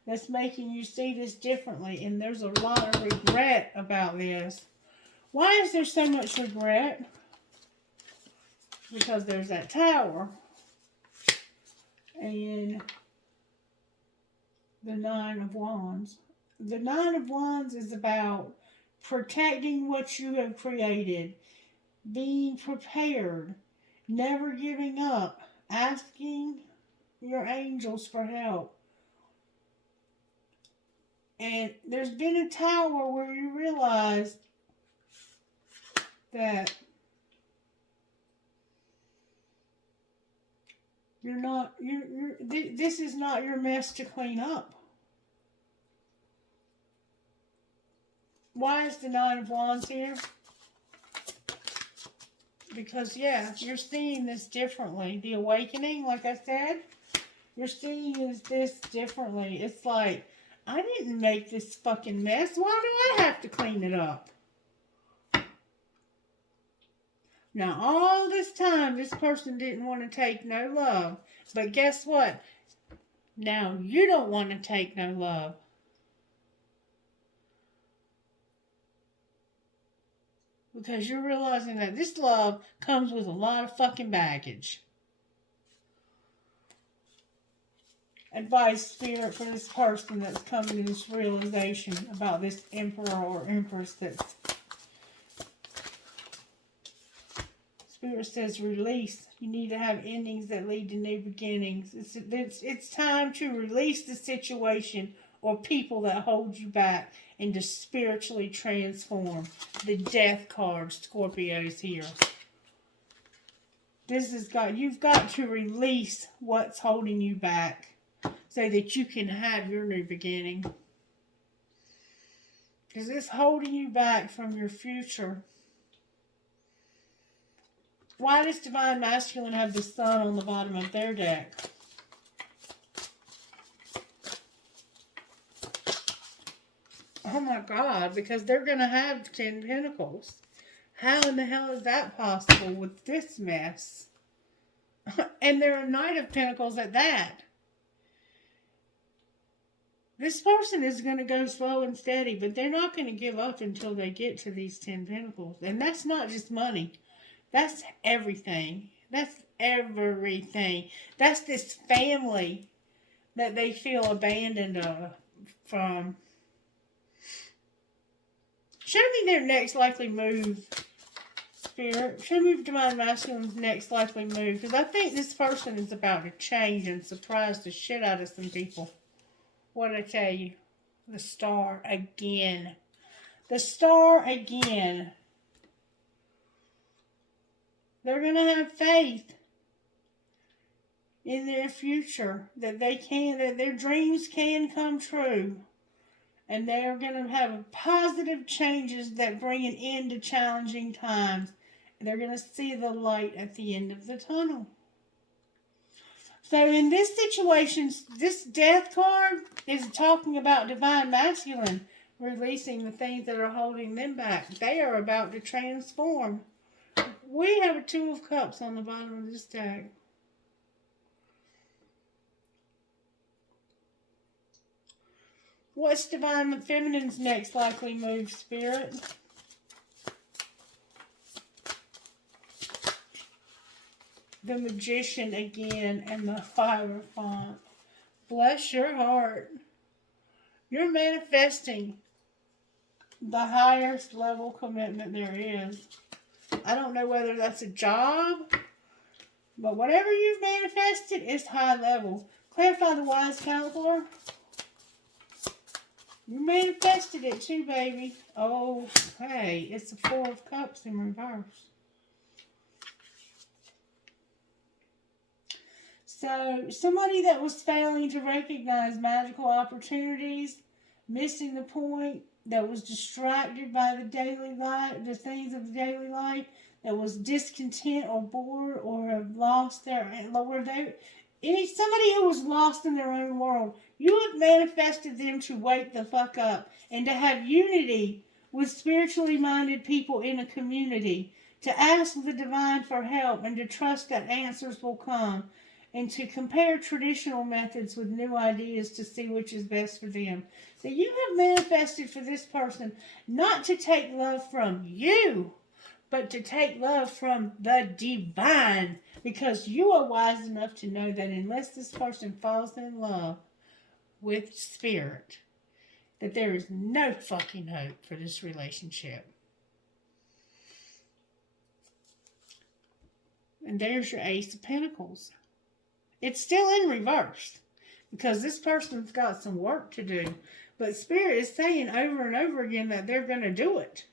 that's making you see this differently. And there's a lot of regret about this. Why is there so much regret? Because there's that Tower. and the Nine of Wands. The Nine of Wands is about protecting what you have created, being prepared, never giving up, asking your angels for help. And there's been a tower where you realize that this is not your mess to clean up. Why is the Nine of Wands here? Because, yeah, you're seeing this differently. The awakening, like I said, you're seeing this differently. It's like, I didn't make this fucking mess. Why do I have to clean it up? Now, all this time, this person didn't want to take no love. But guess what? Now, you don't want to take no love. Because you're realizing that this love comes with a lot of fucking baggage. Advice, Spirit, for this person that's coming to this realization about this Emperor or Empress that's... Spirit says release. You need to have endings that lead to new beginnings. It's time to release the situation or people that hold you back and to spiritually transform. The Death card, Scorpio's here. You've got to release what's holding you back so that you can have your new beginning. Because it's holding you back from your future. Why does Divine Masculine have the Sun on the bottom of their deck? Oh my God, because they're going to have 10 Pentacles. How in the hell is that possible with this mess? And they're a Knight of Pentacles at that. This person is going to go slow and steady, but they're not going to give up until they get to these 10 Pentacles. And that's not just money. That's everything. That's everything. That's this family that they feel abandoned from. Show me their next likely move, Spirit. Show me Divine Masculine's next likely move. Because I think this person is about to change and surprise the shit out of some people. What did I tell you? The Star again. The Star again. They're going to have faith in their future. That their dreams can come true. And they're going to have positive changes that bring an end to challenging times. And they're going to see the light at the end of the tunnel. So in this situation, this Death card is talking about Divine Masculine releasing the things that are holding them back. They are about to transform. We have a Two of Cups on the bottom of this deck. What's Divine Feminine's next likely move, Spirit? The Magician again and the Hierophant. Bless your heart. You're manifesting the highest level commitment there is. I don't know whether that's a job, but whatever you've manifested is high level. Clarify the Wise Counselor. You manifested it too, baby. Oh, hey, it's the Four of Cups in reverse. So, somebody that was failing to recognize magical opportunities, missing the point, that was distracted by the daily life, the things of the daily life, that was discontent or bored or have lost somebody who was lost in their own world. You have manifested them to wake the fuck up and to have unity with spiritually minded people in a community, to ask the divine for help and to trust that answers will come, and to compare traditional methods with new ideas to see which is best for them. So you have manifested for this person not to take love from you, but to take love from the divine, because you are wise enough to know that unless this person falls in love with spirit, that there is no fucking hope for this relationship. And there's your Ace of Pentacles. It's still in reverse because this person's got some work to do. But Spirit is saying over and over again that they're going to do it.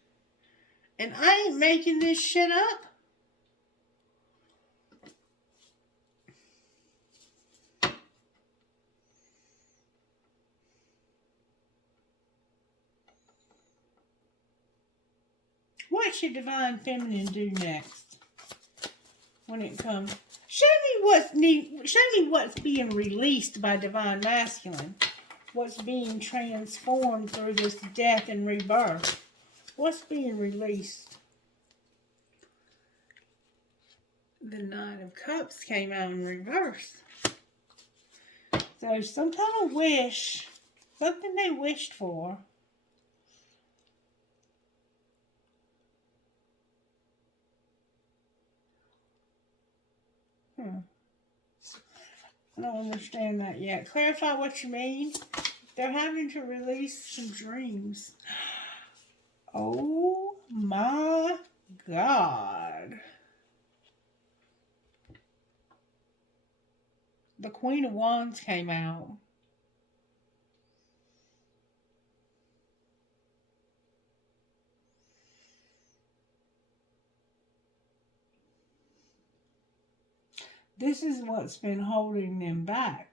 And I ain't making this shit up. What should Divine Feminine do next when it comes? Show me what's being released by Divine Masculine. What's being transformed through this death and rebirth. What's being released? The Knight of Cups came out in reverse. So some kind of wish, something they wished for. I don't understand that yet. Clarify what you mean. They're having to release some dreams. Oh my God. The Queen of Wands came out. This is what's been holding them back.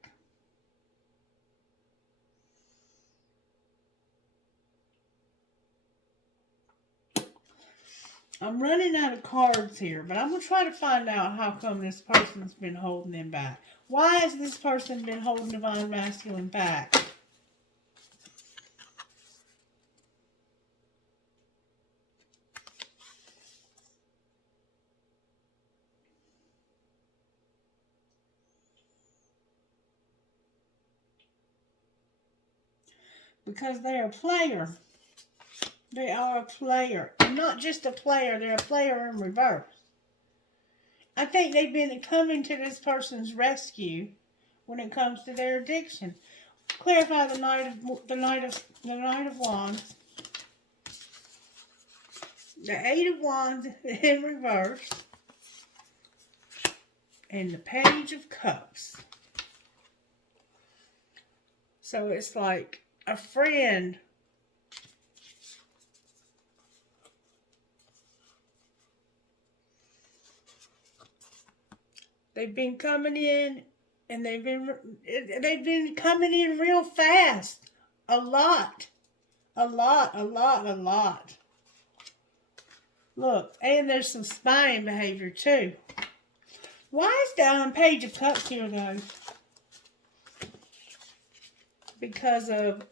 I'm running out of cards here, but I'm going to try to find out how come this person's been holding them back. Why has this person been holding Divine Masculine back? Because they're a player. They are a player. And not just a player, they're a player in reverse. I think they've been coming to this person's rescue when it comes to their addiction. Clarify the Knight of Wands. The Eight of Wands in reverse. And the Page of Cups. So it's like a friend. They've been coming in, and they've been coming in real fast. A lot. Look, and there's some spying behavior too. Why is the Page of Cups here though? Because of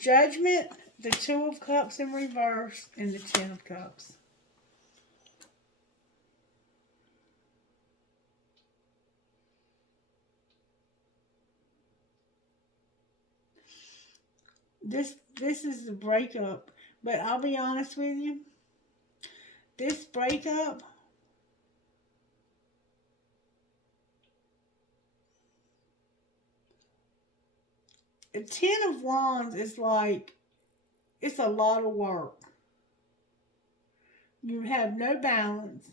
Judgment, the Two of Cups in reverse, and the Ten of Cups. This is the breakup, but I'll be honest with you. This breakup, the Ten of Wands is like, it's a lot of work. You have no balance.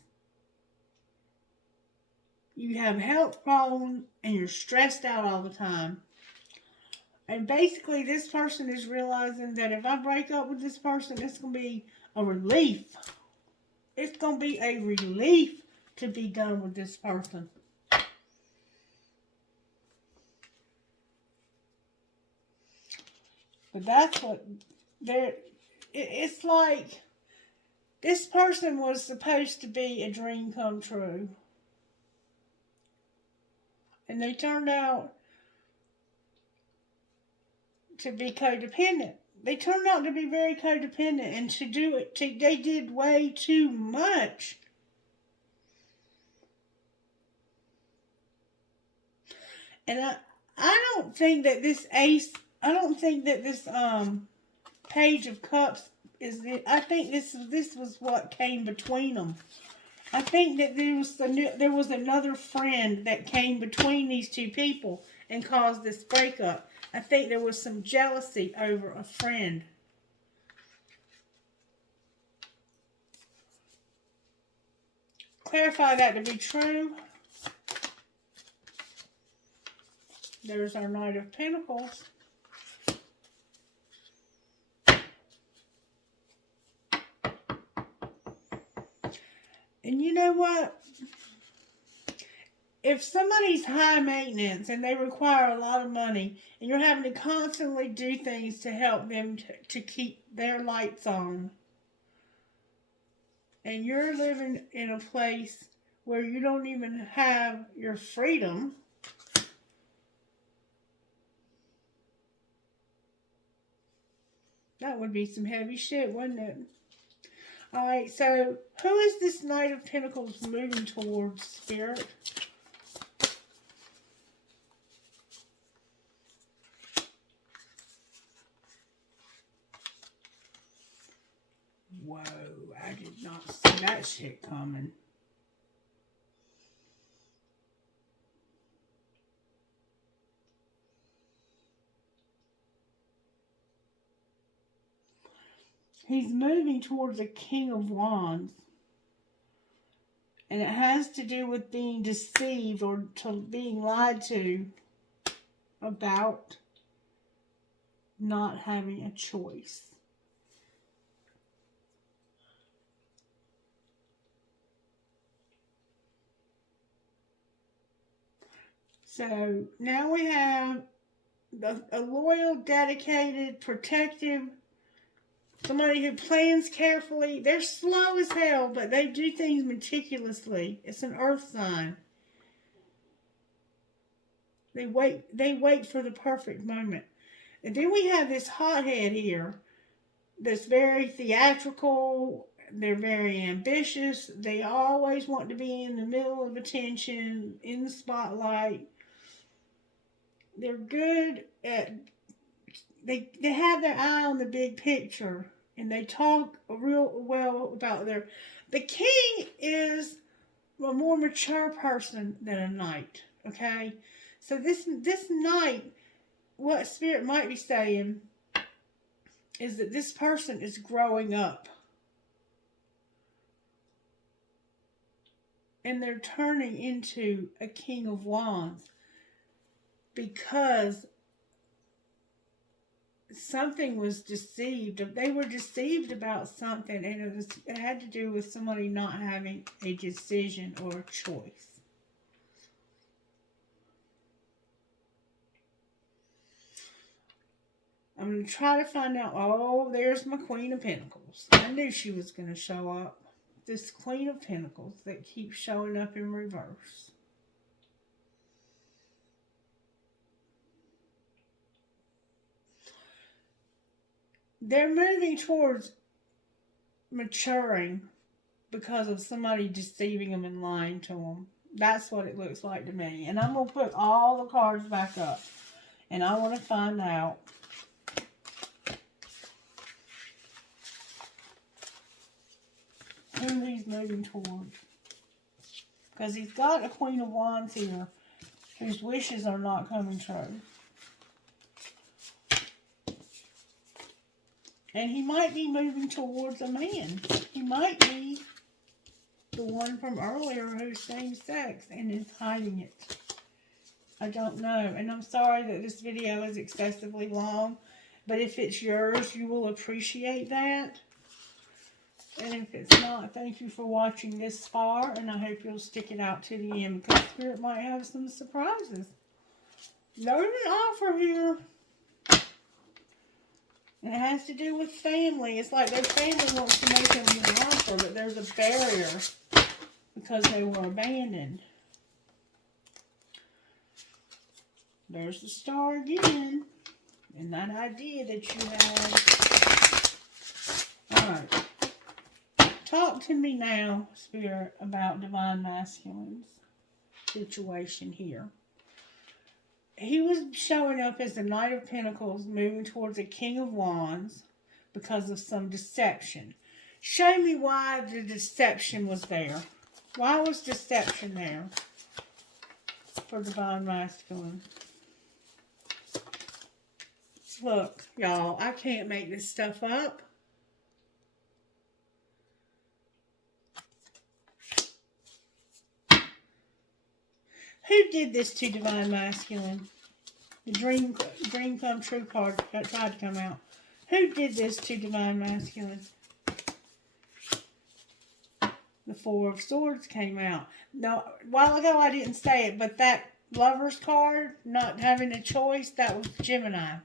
You have health problems, and you're stressed out all the time. And basically, this person is realizing that if I break up with this person, it's going to be a relief. It's going to be a relief to be done with this person. But that's what it's like. This person was supposed to be a dream come true. And they turned out to be codependent. They turned out to be very codependent, and to do it, they did way too much. And I don't think that this Page of Cups I think this was what came between them. I think that there was another friend that came between these two people and caused this breakup. I think there was some jealousy over a friend. Clarify that to be true. There's our Knight of Pentacles. And you know what? If somebody's high maintenance and they require a lot of money and you're having to constantly do things to help them to keep their lights on, and you're living in a place where you don't even have your freedom, that would be some heavy shit, wouldn't it? Alright, so who is this Knight of Pentacles moving towards, Spirit? Whoa, I did not see that shit coming. He's moving towards a King of Wands. And it has to do with being deceived or being lied to about not having a choice. So now we have a loyal, dedicated, protective, somebody who plans carefully. They're slow as hell, but they do things meticulously. It's an earth sign. They wait for the perfect moment. And then we have this hothead here that's very theatrical. They're very ambitious. They always want to be in the middle of attention, in the spotlight. They're good at, they have their eye on the big picture, and they talk real well about the king is a more mature person than a knight, okay? So this knight, what Spirit might be saying is that this person is growing up. And they're turning into a King of Wands because something was deceived. They were deceived about something, and it had to do with somebody not having a decision or a choice. I'm going to try to find out. Oh, there's my Queen of Pentacles. I knew she was going to show up. This Queen of Pentacles that keeps showing up in reverse. They're moving towards maturing because of somebody deceiving them and lying to them. That's what it looks like to me. And I'm going to put all the cards back up. And I want to find out who he's moving towards. Because he's got a Queen of Wands here whose wishes are not coming true. And he might be moving towards a man. He might be the one from earlier who's same sex and is hiding it. I don't know. And I'm sorry that this video is excessively long. But if it's yours, you will appreciate that. And if it's not, thank you for watching this far. And I hope you'll stick it out to the end, because Spirit might have some surprises. There's an offer here. And it has to do with family. It's like their family wants to make them an offer, but there's a barrier because they were abandoned. There's the star again. And that idea that you had. Alright. Talk to me now, Spirit, about Divine Masculine's situation here. He was showing up as the Knight of Pentacles, moving towards a King of Wands, because of some deception. Show me why the deception was there. Why was deception there for divine masculine? Look, y'all, I can't make this stuff up. Who did this to divine masculine? The dream come true card that tried to come out. Who did this to divine masculine? The Four of Swords came out. Now, a while ago I didn't say it, but that Lover's card, not having a choice, that was Gemini.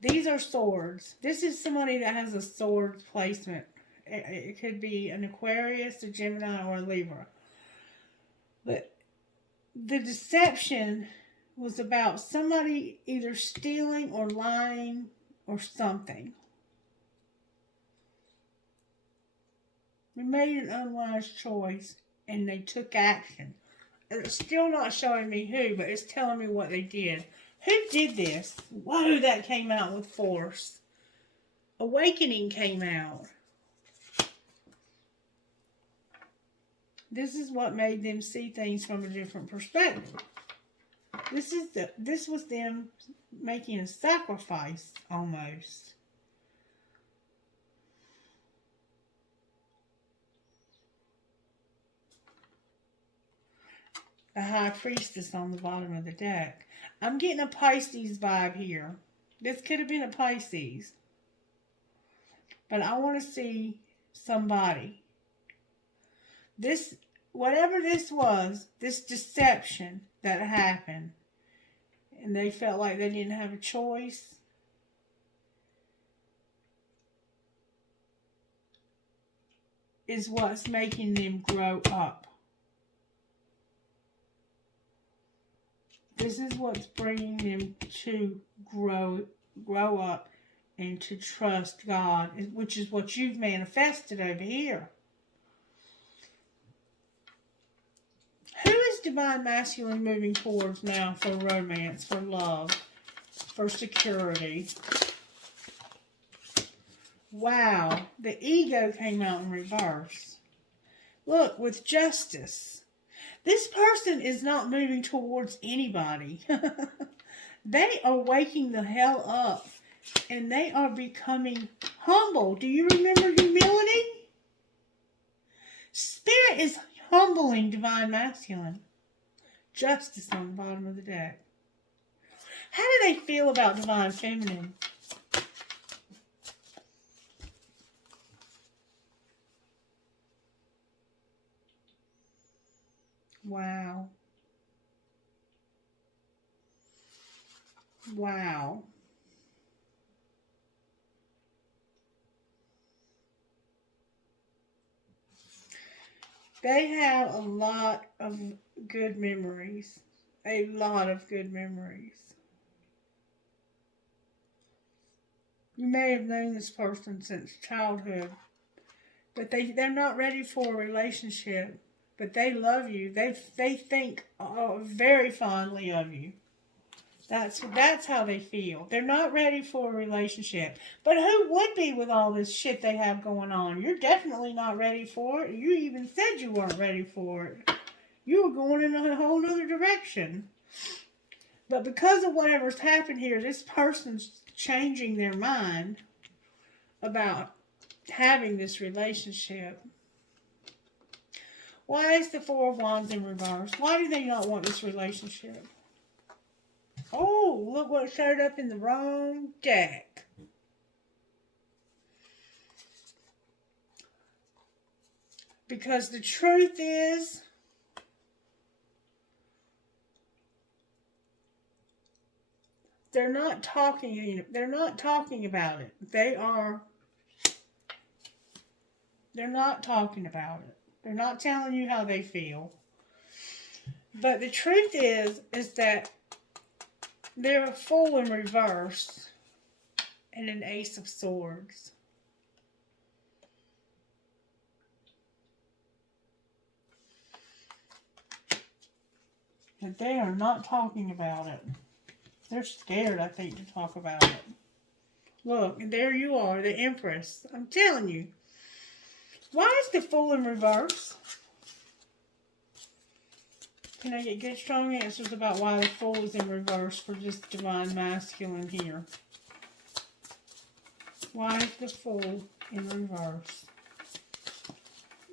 These are swords. This is somebody that has a sword placement. It could be an Aquarius, a Gemini, or a Libra. But the deception was about somebody either stealing or lying or something. They made an unwise choice and they took action. It's still not showing me who, but it's telling me what they did. Who did this? Whoa, that came out with force. Awakening came out. This is what made them see things from a different perspective. This was them making a sacrifice almost. The High Priestess on the bottom of the deck. I'm getting a Pisces vibe here. This could have been a Pisces. But I want to see somebody. This, whatever this was, this deception that happened, and they felt like they didn't have a choice. Is what's making them grow up. This is what's bringing them to grow up and to trust God, which is what you've manifested over here. Who is divine masculine moving towards now for romance, for love, for security? Wow, the ego came out in reverse. Look, with justice. This person is not moving towards anybody. They are waking the hell up. And they are becoming humble. Do you remember humility? Spirit is humbling divine masculine. Justice on the bottom of the deck. How do they feel about divine feminine? Wow. Wow. They have a lot of good memories. A lot of good memories. You may have known this person since childhood, but they're not ready for a relationship. But they love you. They think very fondly of you. That's how they feel. They're not ready for a relationship. But who would be with all this shit they have going on? You're definitely not ready for it. You even said you weren't ready for it. You were going in a whole other direction. But because of whatever's happened here, this person's changing their mind about having this relationship. Why is the Four of Wands in reverse? Why do they not want this relationship? Oh, look what showed up in the wrong deck. Because the truth is, they're not talking about it. They're not talking about it. They're not telling you how they feel. But the truth is that they're a Fool in reverse and an Ace of Swords. But they are not talking about it. They're scared, I think, to talk about it. Look, and there you are, the Empress. I'm telling you. Why is the Fool in reverse? Can I get good, strong answers about why the Fool is in reverse for this Divine Masculine here? Why is the Fool in reverse?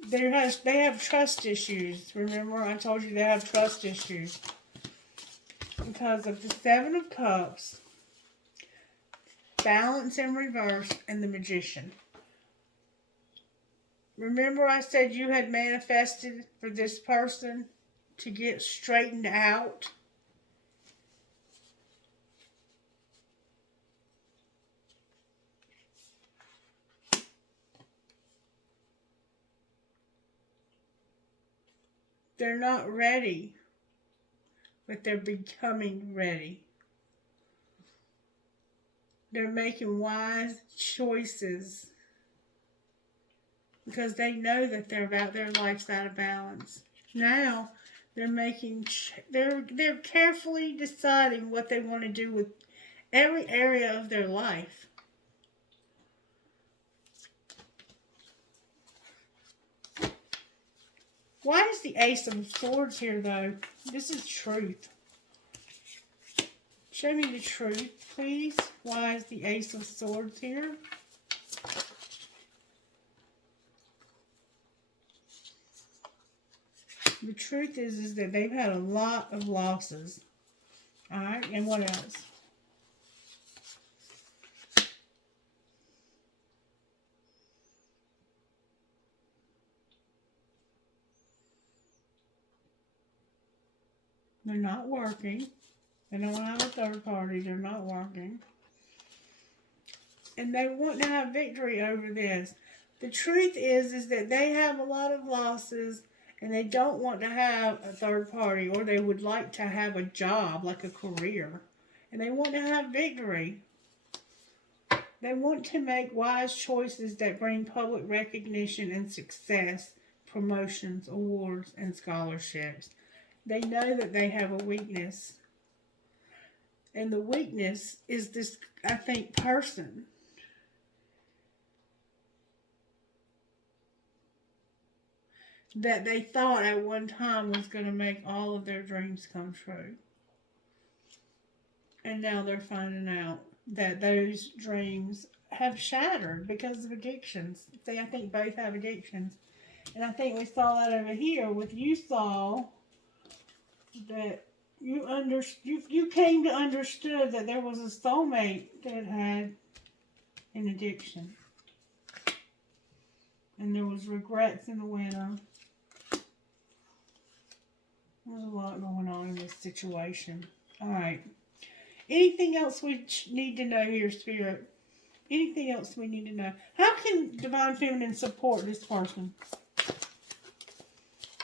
They have trust issues. Remember, I told you they have trust issues. Because of the Seven of Cups, Balance in reverse, and the Magician. Remember I said you had manifested for this person to get straightened out? They're not ready, but they're becoming ready. They're making wise choices because they know that their life's out of balance. Now they're carefully deciding what they want to do with every area of their life. Why is the Ace of Swords here, though? This is truth. Show me the truth, please. Why is the Ace of Swords here? The truth is that they've had a lot of losses. Alright, and what else? They're not working. They don't have a third party. They're not working. And they want to have victory over this. The truth is that they have a lot of losses and they don't want to have a third party, or they would like to have a job, like a career. And they want to have victory. They want to make wise choices that bring public recognition and success, promotions, awards, and scholarships. They know that they have a weakness. And the weakness is this, I think, person. That they thought at one time was going to make all of their dreams come true. And now they're finding out that those dreams have shattered because of addictions. I think both have addictions. And I think we saw that over here with you saw that you came to understood that there was a soulmate that had an addiction. And there was regrets in the winter. There's a lot going on in this situation. Alright. Anything else we need to know here, Spirit? Anything else we need to know? How can Divine Feminine support this person?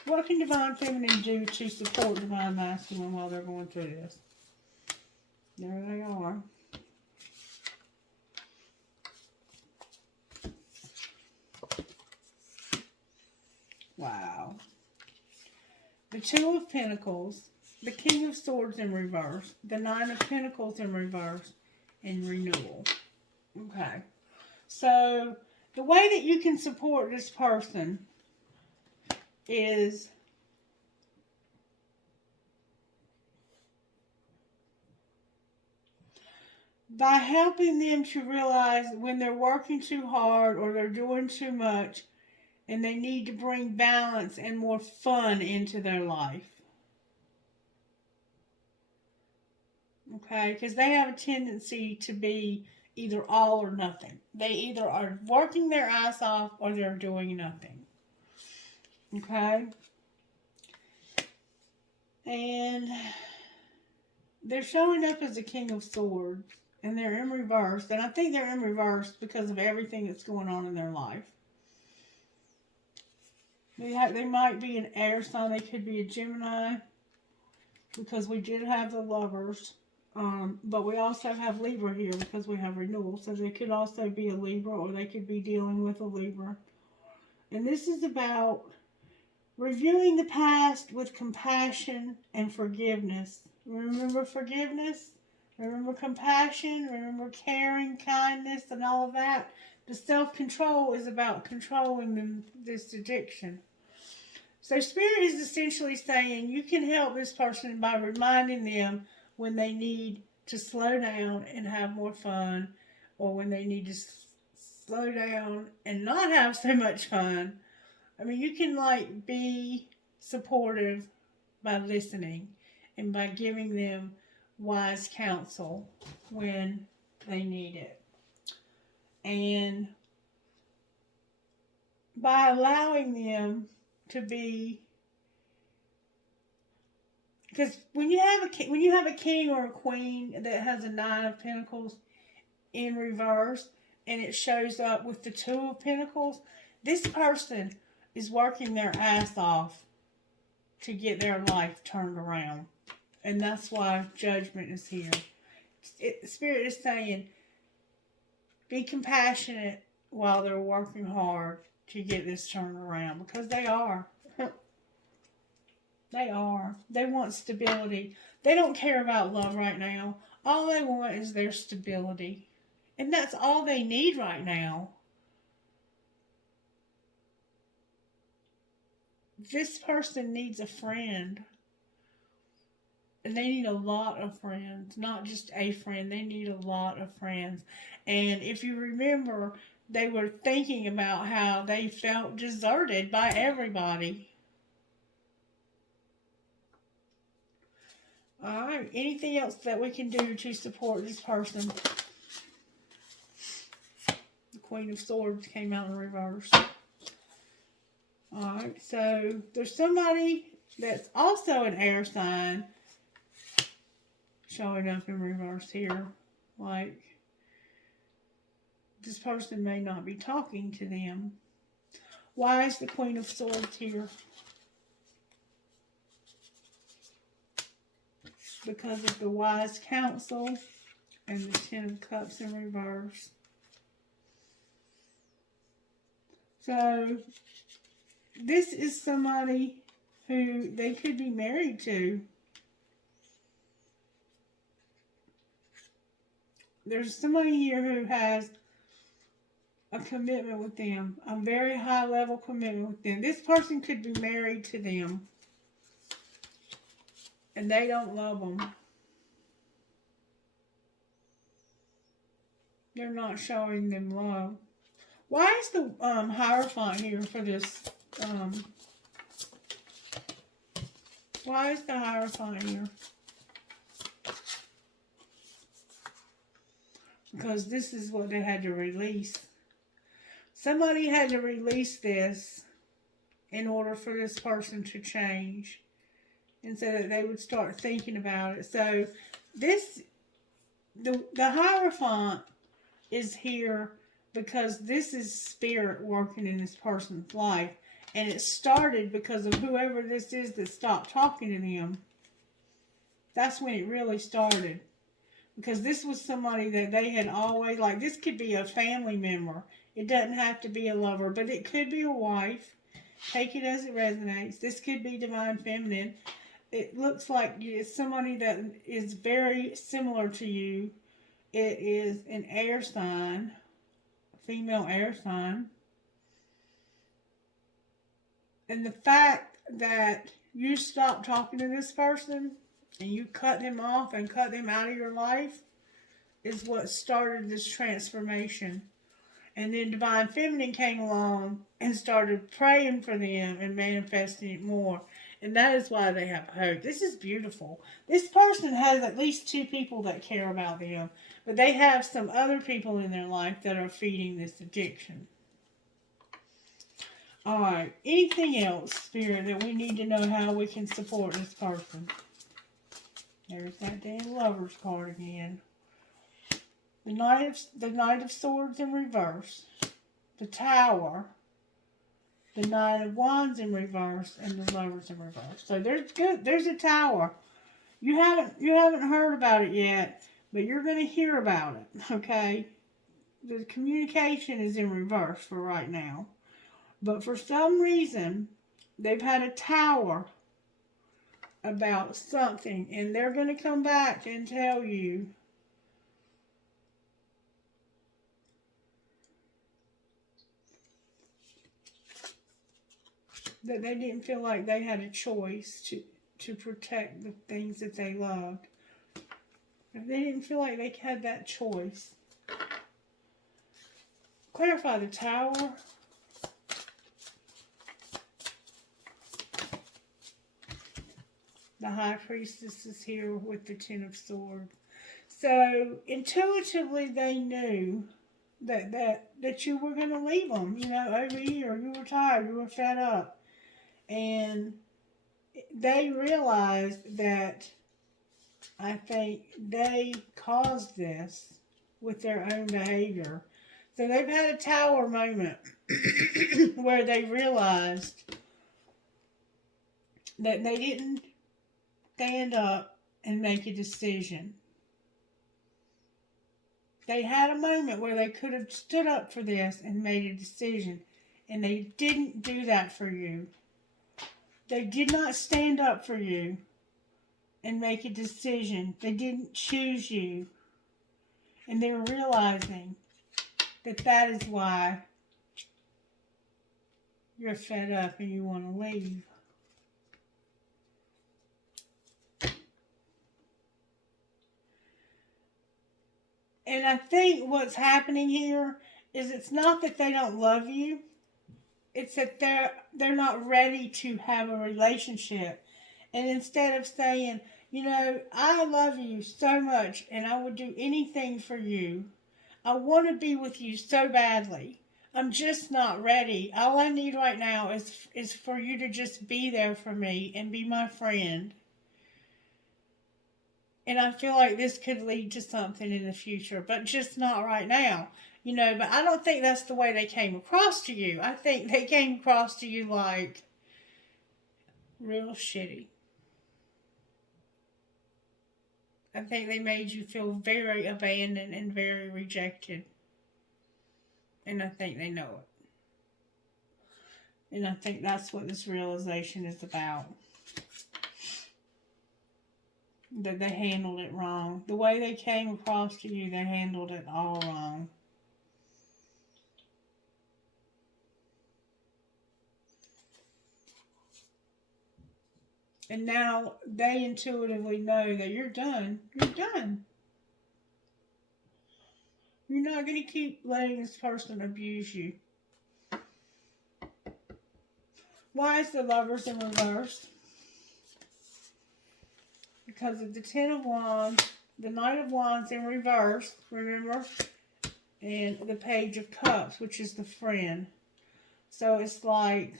What can Divine Feminine do to support Divine Masculine while they're going through this? There they are. Wow. The Two of Pentacles, the King of Swords in reverse, the Nine of Pentacles in reverse, and renewal. Okay. So, the way that you can support this person is by helping them to realize when they're working too hard or they're doing too much and they need to bring balance and more fun into their life. Okay, because they have a tendency to be either all or nothing. They either are working their ass off or they're doing nothing. Okay? And they're showing up as a King of Swords. And they're in reverse. And I think they're in reverse because of everything that's going on in their life. They might be an air sign. They could be a Gemini. Because we did have the Lovers. But we also have Libra here because we have renewal. So they could also be a Libra or they could be dealing with a Libra. And this is about reviewing the past with compassion and forgiveness. Remember forgiveness? Remember compassion, remember caring, kindness, and all of that. The self-control is about controlling this addiction. So Spirit is essentially saying you can help this person by reminding them when they need to slow down and have more fun, or when they need to slow down and not have so much fun. I mean, you can be supportive by listening and by giving them wise counsel when they need it. And by allowing them to be, because when you have a king or a queen that has a 9 of Pentacles in reverse and it shows up with the 2 of Pentacles, this person is working their ass off to get their life turned around. And that's why Judgment is here. Spirit is saying, be compassionate while they're working hard to get this turned around. Because they are. They are. They want stability. They don't care about love right now. All they want is their stability. And that's all they need right now. This person needs a friend. And they need a lot of friends. Not just a friend. They need a lot of friends. And if you remember, they were thinking about how they felt deserted by everybody. Alright, anything else that we can do to support this person? The Queen of Swords came out in reverse. Alright, so there's somebody that's also an air sign showing up in reverse here. Like, this person may not be talking to them. Why is the Queen of Swords here? Because of the wise counsel and the 10 of Cups in reverse. So, this is somebody who they could be married to. There's somebody here who has a commitment with them. A very high level commitment with them. This person could be married to them. And they don't love them. They're not showing them love. Why is the Hierophant here for this? Why is the Hierophant here? Because this is what they had to release. Somebody had to release this in order for this person to change. And so that they would start thinking about it. So the Hierophant is here because this is Spirit working in this person's life. And it started because of whoever this is that stopped talking to them. That's when it really started. Because this was somebody that they had always, like, this could be a family member. It doesn't have to be a lover, but it could be a wife. Take it as it resonates. This could be Divine Feminine. It looks like it's somebody that is very similar to you. It is an air sign, female air sign. And the fact that you stopped talking to this person and you cut them off and cut them out of your life is what started this transformation. And then Divine Feminine came along and started praying for them and manifesting it more. And that is why they have hope. This is beautiful. This person has at least 2 people that care about them. But they have some other people in their life that are feeding this addiction. Alright, anything else, Spirit, that we need to know how we can support this person? There's that damn Lover's card again. The Knight of Swords in reverse. The Tower. The Nine of Wands in reverse, and the Lovers in reverse. So there's a Tower. You haven't heard about it yet, but you're going to hear about it, okay? The communication is in reverse for right now. But for some reason, they've had a Tower about something, and they're going to come back and tell you That they didn't feel like they had a choice to protect the things that they loved. If they didn't feel like they had that choice. Clarify the Tower. The High Priestess is here with the Ten of Swords. So intuitively they knew that you were going to leave them. You know, over here, you were tired, you were fed up. And they realized that I think they caused this with their own behavior. So they've had a Tower moment where they realized that they didn't stand up and make a decision. They had a moment where they could have stood up for this and made a decision, and they didn't do that for you. They did not stand up for you and make a decision. They didn't choose you. And they're realizing that that is why you're fed up and you want to leave. And I think what's happening here is it's not that they don't love you. It's that they're not ready to have a relationship. And instead of saying, you know, I love you so much and I would do anything for you. I want to be with you so badly. I'm just not ready. All I need right now is for you to just be there for me and be my friend. And I feel like this could lead to something in the future, but just not right now. You know, but I don't think that's the way they came across to you. I think they came across to you like real shitty. I think they made you feel very abandoned and very rejected. And I think they know it. And I think that's what this realization is about. That they handled it wrong. The way they came across to you, they handled it all wrong. And now they intuitively know that you're done. You're done. You're not going to keep letting this person abuse you. Why is the Lovers in reverse? Because of the Ten of Wands, the Knight of Wands in reverse, remember? And the Page of Cups, which is the friend. So it's like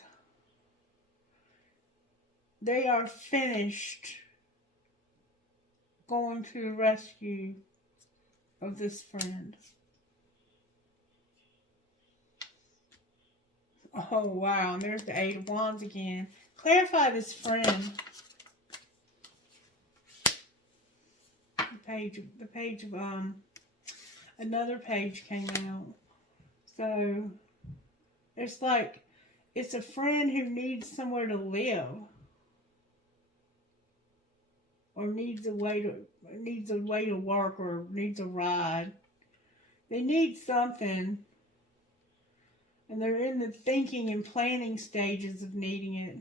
they are finished going to the rescue of this friend. Oh, wow. And there's the Eight of Wands again. Clarify this friend. The page of, another page came out. So, it's like, it's a friend who needs somewhere to live. Or needs a way to work, or needs a ride. They need something. And they're in the thinking and planning stages of needing it.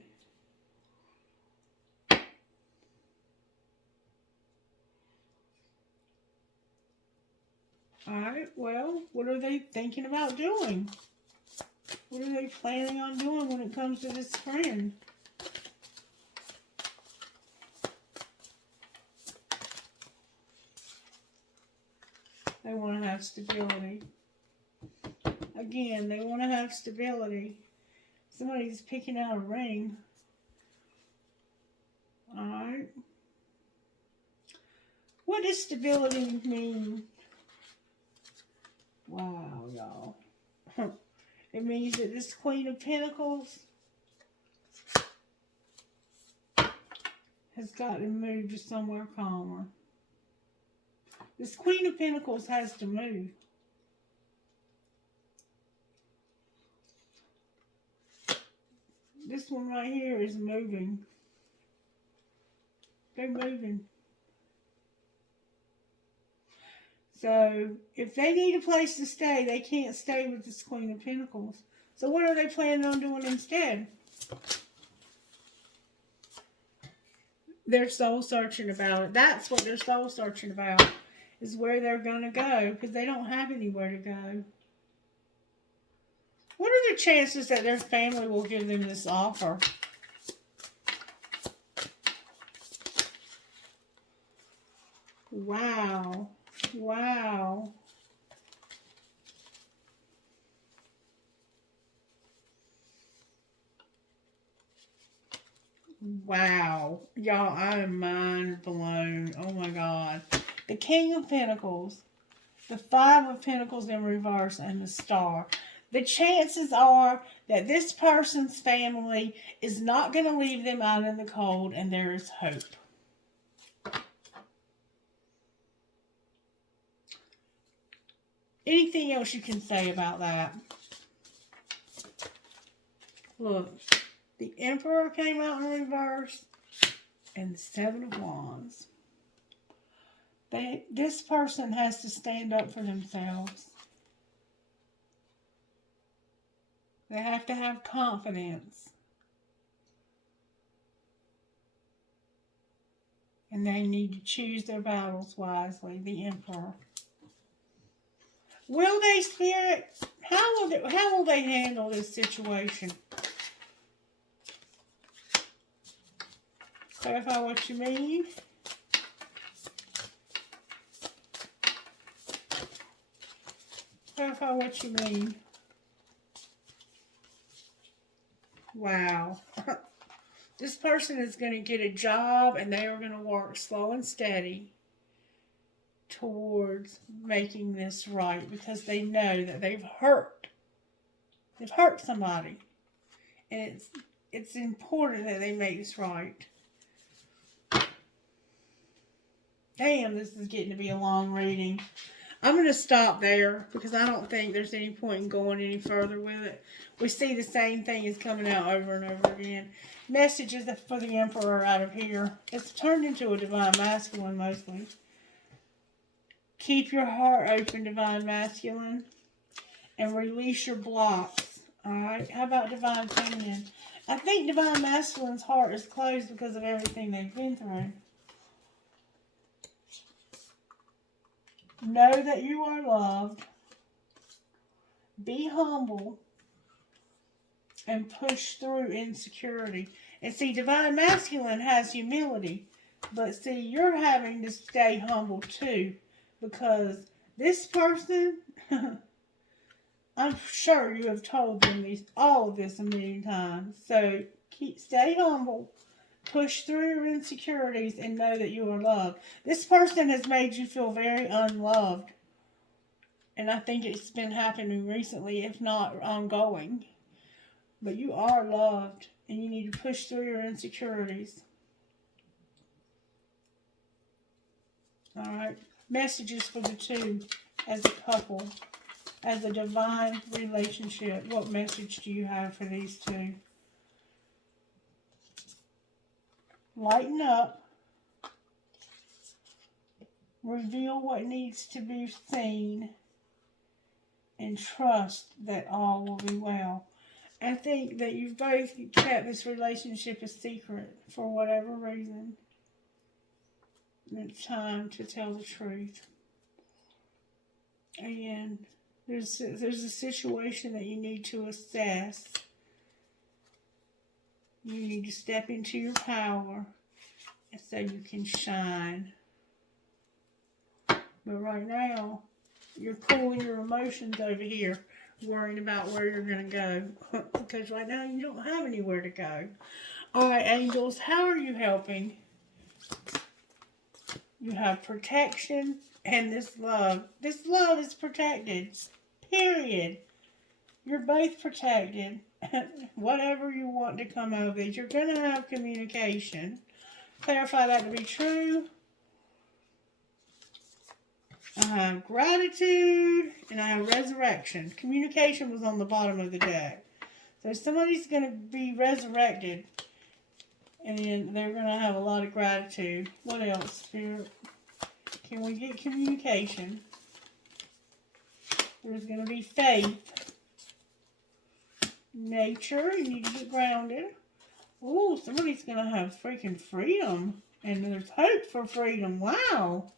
Alright, well, what are they thinking about doing? What are they planning on doing when it comes to this friend? They want to have stability. Again, they want to have stability. Somebody's picking out a ring. Alright. What does stability mean? Wow, y'all. It means that this Queen of Pentacles has got to move to somewhere calmer. This Queen of Pentacles has to move. This one right here is moving. They're moving. So, if they need a place to stay, they can't stay with this Queen of Pentacles. So what are they planning on doing instead? They're soul searching about it. That's what they're soul searching about, is where they're going to go, because they don't have anywhere to go. What are the chances that their family will give them this offer? Wow. Wow. Wow. Y'all, I am mind blown. Oh my God. The King of Pentacles, the Five of Pentacles in reverse, and the Star. The chances are that this person's family is not going to leave them out in the cold, and there is hope. Anything else you can say about that? Look, the Emperor came out in reverse, and the Seven of Wands. This person has to stand up for themselves. They have to have confidence. And they need to choose their battles wisely. The Emperor. Will they, Spirit? How will they handle this situation? Clarify what you mean. Clarify what you mean. Wow. This person is going to get a job, and they are going to work slow and steady towards making this right, because they know that they've hurt somebody, and it's important that they make this right. Damn, this is getting to be a long reading. I'm going to stop there, because I don't think there's any point in going any further with it. We see the same thing is coming out over and over again. Messages for the Emperor out of here. It's turned into a Divine Masculine mostly. Keep your heart open, Divine Masculine, and release your blocks. Alright, how about Divine Feminine? I think Divine Masculine's heart is closed because of everything they've been through. Know that you are loved. Be humble. And push through insecurity. And see, Divine Masculine has humility. But see, you're having to stay humble too. Because this person, I'm sure you have told them all of this a million times. So stay humble. Push through your insecurities and know that you are loved. This person has made you feel very unloved. And I think it's been happening recently, if not ongoing. But you are loved, and you need to push through your insecurities. Alright. Messages for the two as a couple, as a divine relationship. What message do you have for these two? Lighten up. Reveal what needs to be seen. And trust that all will be well. I think that you've both kept this relationship a secret for whatever reason. And it's time to tell the truth. And there's a situation that you need to assess. You need to step into your power so you can shine. But right now, you're cooling your emotions over here, worrying about where you're going to go. Because right now, you don't have anywhere to go. Alright, angels, how are you helping? You have protection and this love. This love is protected. Period. You're both protected. Whatever you want to come out of these, you're going to have communication. Clarify that to be true. I have gratitude, and I have resurrection. Communication was on the bottom of the deck. So somebody's going to be resurrected, and then they're going to have a lot of gratitude. What else, Spirit? Can we get communication? There's going to be faith. Nature, you need to get grounded. Ooh, somebody's going to have freaking freedom. And there's hope for freedom. Wow.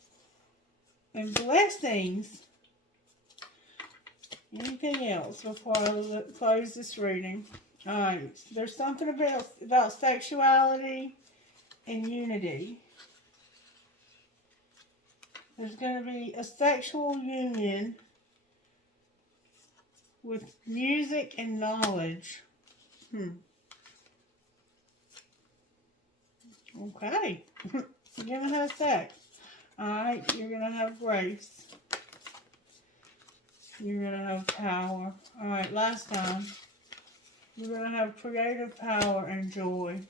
And blessings. Anything else before I close this reading? Alright. There's something about sexuality and unity. There's going to be a sexual union with music and knowledge. Okay. You're going to have sex. Alright, you're going to have grace. You're going to have power. Alright, last time. You're going to have creative power and joy.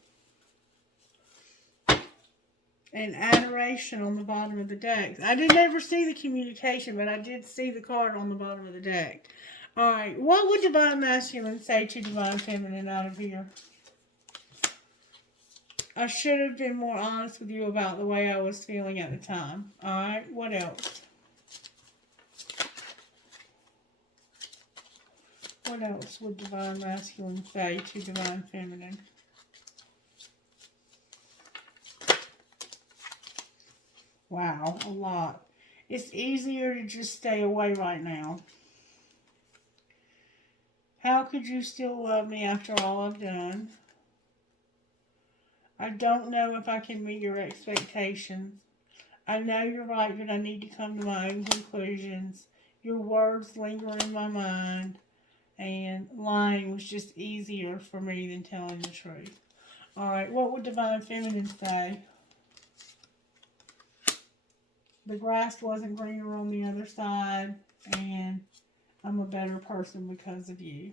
And adoration on the bottom of the deck. I didn't ever see the communication, but I did see the card on the bottom of the deck. Alright, what would Divine Masculine say to Divine Feminine out of here? I should have been more honest with you about the way I was feeling at the time. Alright, what else? What else would Divine Masculine say to Divine Feminine? Wow, a lot. It's easier to just stay away right now. How could you still love me after all I've done? I don't know if I can meet your expectations. I know you're right, but I need to come to my own conclusions. Your words linger in my mind, and lying was just easier for me than telling the truth. Alright, what would Divine Feminine say? The grass wasn't greener on the other side, and I'm a better person because of you.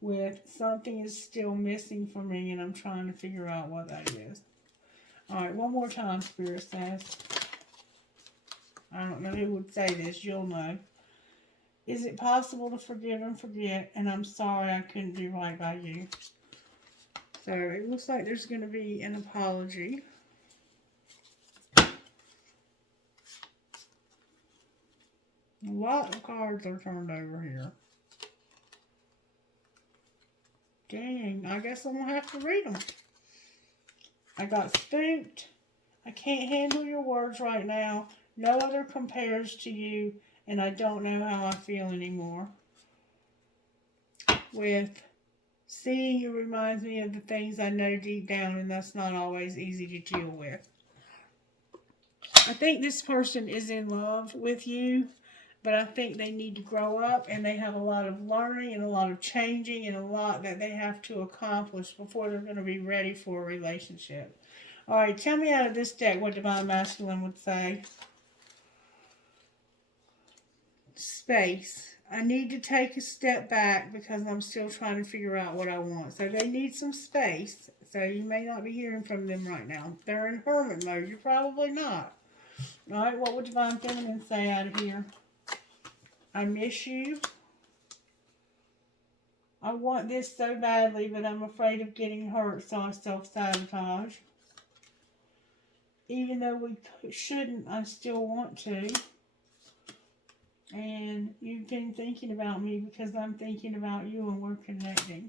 With something is still missing for me, and I'm trying to figure out what that is. Alright, one more time, Spirit says. I don't know who would say this, you'll know. Is it possible to forgive and forget? And I'm sorry I couldn't do right by you. So it looks like there's going to be an apology. A lot of cards are turned over here. Dang, I guess I'm going to have to read them. I got spooked. I can't handle your words right now. No other compares to you, and I don't know how I feel anymore. With seeing you reminds me of the things I know deep down, and that's not always easy to deal with. I think this person is in love with you, but I think they need to grow up, and they have a lot of learning and a lot of changing and a lot that they have to accomplish before they're going to be ready for a relationship. All right, tell me out of this deck what Divine Masculine would say. Space. I need to take a step back because I'm still trying to figure out what I want. So they need some space. So you may not be hearing from them right now. They're in hermit mode. You're probably not. All right, what would Divine Feminine say out of here? I miss you. I want this so badly, but I'm afraid of getting hurt, so I self-sabotage. Even though we shouldn't, I still want to. And you've been thinking about me because I'm thinking about you and we're connecting.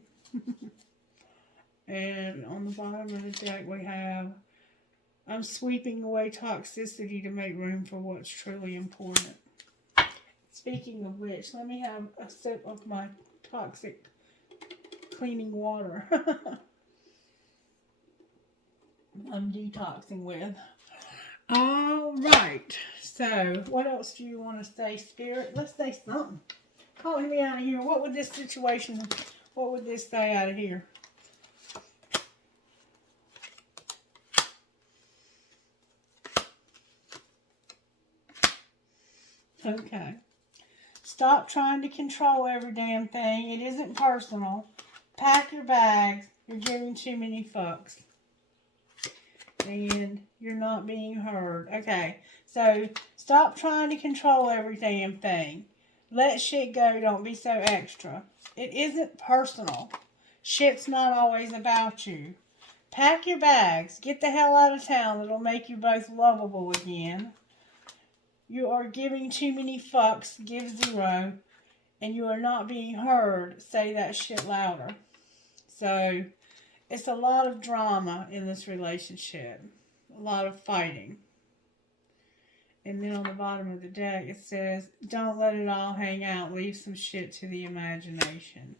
And on the bottom of the deck we have, I'm sweeping away toxicity to make room for what's truly important. Speaking of which, let me have a sip of my toxic cleaning water. I'm detoxing with. All right. So, what else do you want to say, Spirit? Let's say something. Calling me out of here. What would this situation, what would this say out of here? Okay. Stop trying to control every damn thing. It isn't personal. Pack your bags. You're giving too many fucks. And you're not being heard. Okay. So, stop trying to control every damn thing. Let shit go. Don't be so extra. It isn't personal. Shit's not always about you. Pack your bags. Get the hell out of town. It'll make you both lovable again. You are giving too many fucks. Give zero. And you are not being heard. Say that shit louder. So it's a lot of drama in this relationship, a lot of fighting. And then on the bottom of the deck it says, don't let it all hang out, leave some shit to the imagination.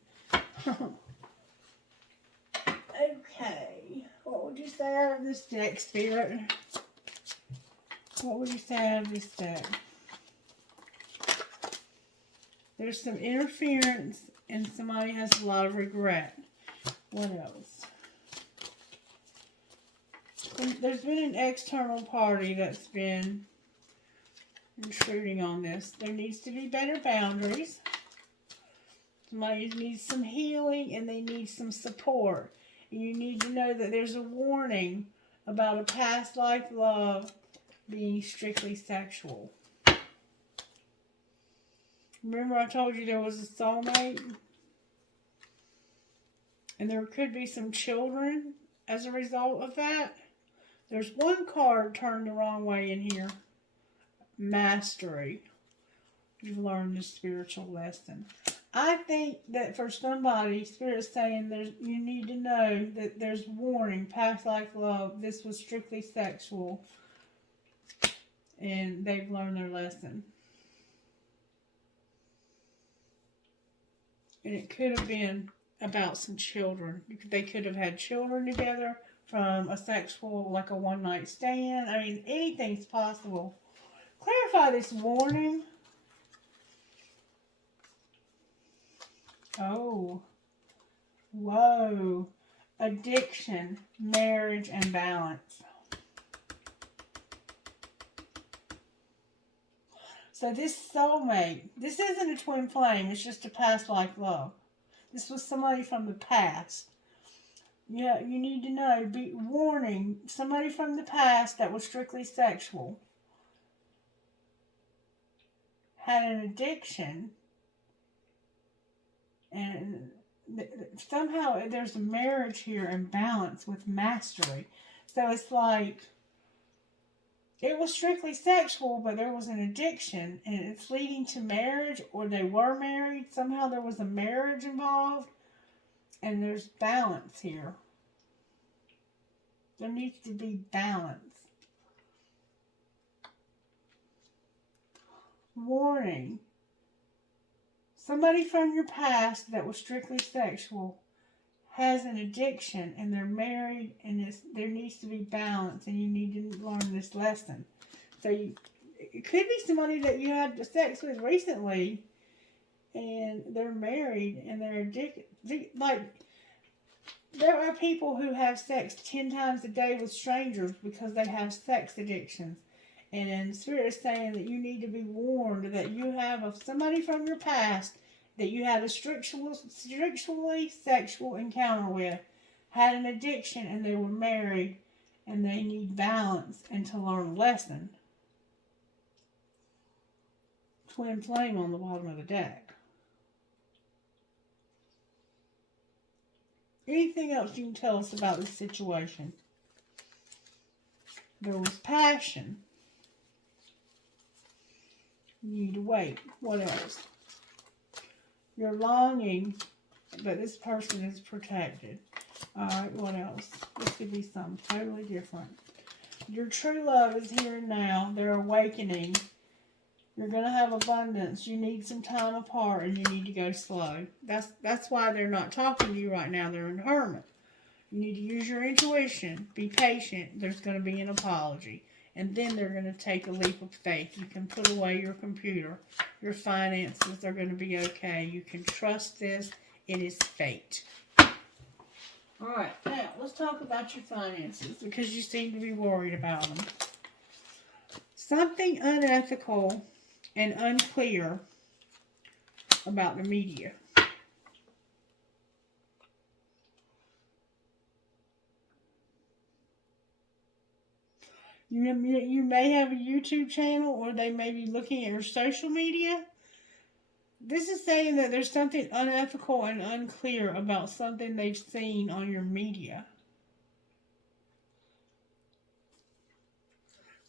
Okay, what would you say out of this deck, Spirit? What would you say out of this deck? There's some interference and somebody has a lot of regret. What else? There's been an external party that's been intruding on this. There needs to be better boundaries. Somebody needs some healing and they need some support. And you need to know that there's a warning about a past life love being strictly sexual. Remember I told you there was a soulmate? And there could be some children as a result of that. There's one card turned the wrong way in here. Mastery. You've learned a spiritual lesson. I think that for somebody, Spirit's saying you need to know that there's warning, past life love, this was strictly sexual, and they've learned their lesson. And it could have been about some children. They could have had children together from a sexual, like a one-night stand. I mean, anything's possible. Clarify this warning. Oh. Whoa. Addiction, marriage, and balance. So this soulmate, this isn't a twin flame, it's just a past life love. This was somebody from the past. Yeah, you need to know, warning, somebody from the past that was strictly sexual had an addiction, and somehow there's a marriage here and balance with mastery. So it's like, it was strictly sexual, but there was an addiction, and it's leading to marriage, or they were married. Somehow there was a marriage involved, and there's balance here. There needs to be balance. Warning. Somebody from your past that was strictly sexual has an addiction and they're married, and there needs to be balance, and you need to learn this lesson. So it could be somebody that you had sex with recently and they're married and they're addicted. Like, there are people who have sex 10 times a day with strangers because they have sex addictions. And Spirit is saying that you need to be warned that you have somebody from your past that you had a strictly sexual encounter with, had an addiction, and they were married, and they need balance and to learn a lesson. Twin flame on the bottom of the deck. Anything else you can tell us about this situation? There was passion. You need to wait. What else? You're longing, but this person is protected. Alright, what else? This could be something totally different. Your true love is here and now. They're awakening. You're going to have abundance. You need some time apart, and you need to go slow. That's why they're not talking to you right now. They're in Hermit. You need to use your intuition. Be patient. There's going to be an apology. And then they're going to take a leap of faith. You can put away your computer. Your finances are going to be okay. You can trust this. It is fate. Alright, now let's talk about your finances, because you seem to be worried about them. Something unethical and unclear about the media. You may have a YouTube channel, or they may be looking at your social media. This is saying that there's something unethical and unclear about something they've seen on your media.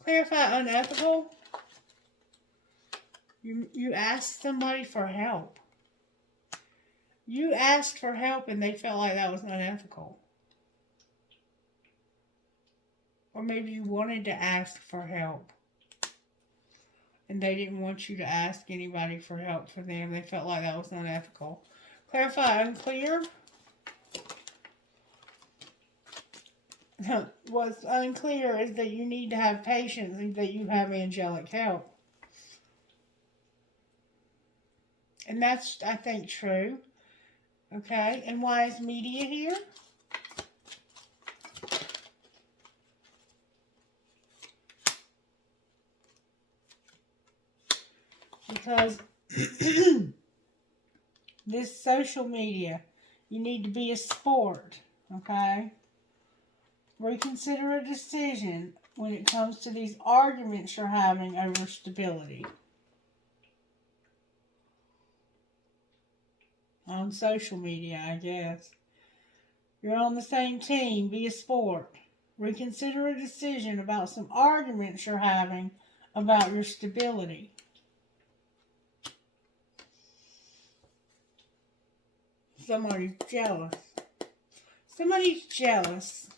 Clarify unethical. You ask somebody for help. You asked for help and they felt like that was not ethical. Or maybe you wanted to ask for help and they didn't want you to ask anybody for help for them. They felt like that was not ethical. Clarify, unclear? What's unclear is that you need to have patience and that you have angelic help. And that's, I think, true. Okay, and why is media here? Because this social media, you need to be a sport, okay? Reconsider a decision when it comes to these arguments you're having over stability. On social media, I guess. You're on the same team, be a sport. Reconsider a decision about some arguments you're having about your stability. Somebody's jealous. Somebody's jealous.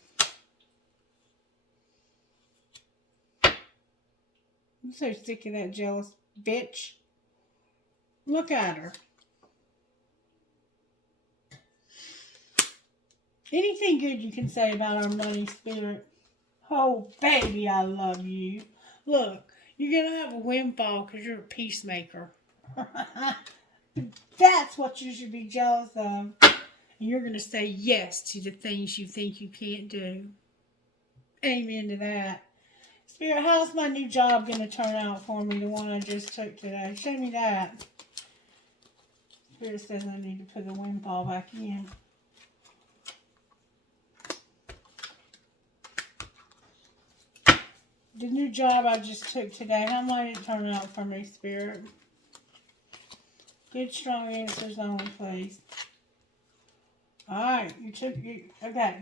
I'm so sick of that jealous bitch. Look at her. Anything good you can say about our money, Spirit? Oh, baby, I love you. Look, you're going to have a windfall because you're a peacemaker. That's what you should be jealous of. And you're going to say yes to the things you think you can't do. Amen to that. Spirit, how's my new job going to turn out for me, the one I just took today? Show me that. Spirit says I need to put the windfall back in. The new job I just took today, how might it turn out for me, Spirit? Good, strong answers only, please. Alright, okay.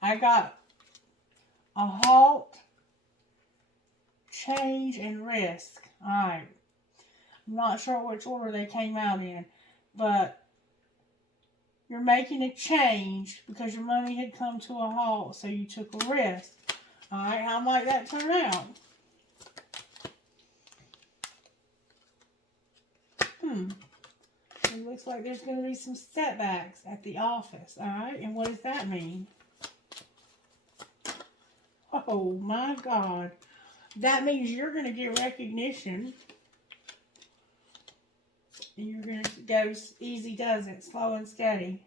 I got a halt, change, and risk. Alright. I'm not sure which order they came out in, but you're making a change because your money had come to a halt, so you took a risk. Alright, how might that turn out? It looks like there's going to be some setbacks at the office. Alright, and what does that mean? Oh my God. That means you're going to get recognition. And you're going to go easy does it, slow and steady.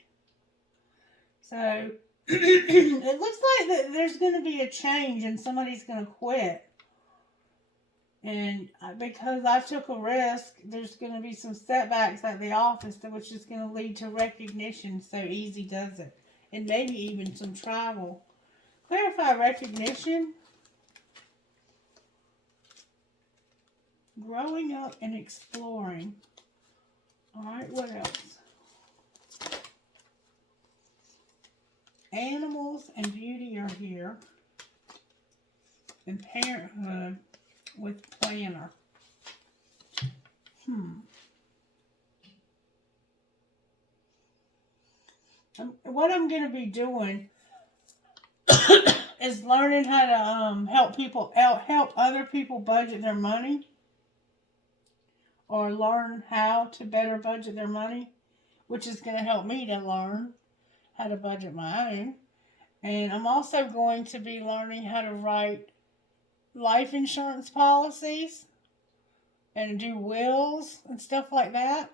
So, it looks like that there's going to be a change and somebody's going to quit. And because I took a risk, there's going to be some setbacks at the office, which is going to lead to recognition. So easy does it. And maybe even some travel. Clarify recognition. Growing up and exploring. Alright, what else? Animals and beauty are here. And parenthood with planner. What I'm going to be doing is learning how to help other people budget their money, or learn how to better budget their money, which is going to help me to learn how to budget my own. And I'm also going to be learning how to write life insurance policies and do wills and stuff like that.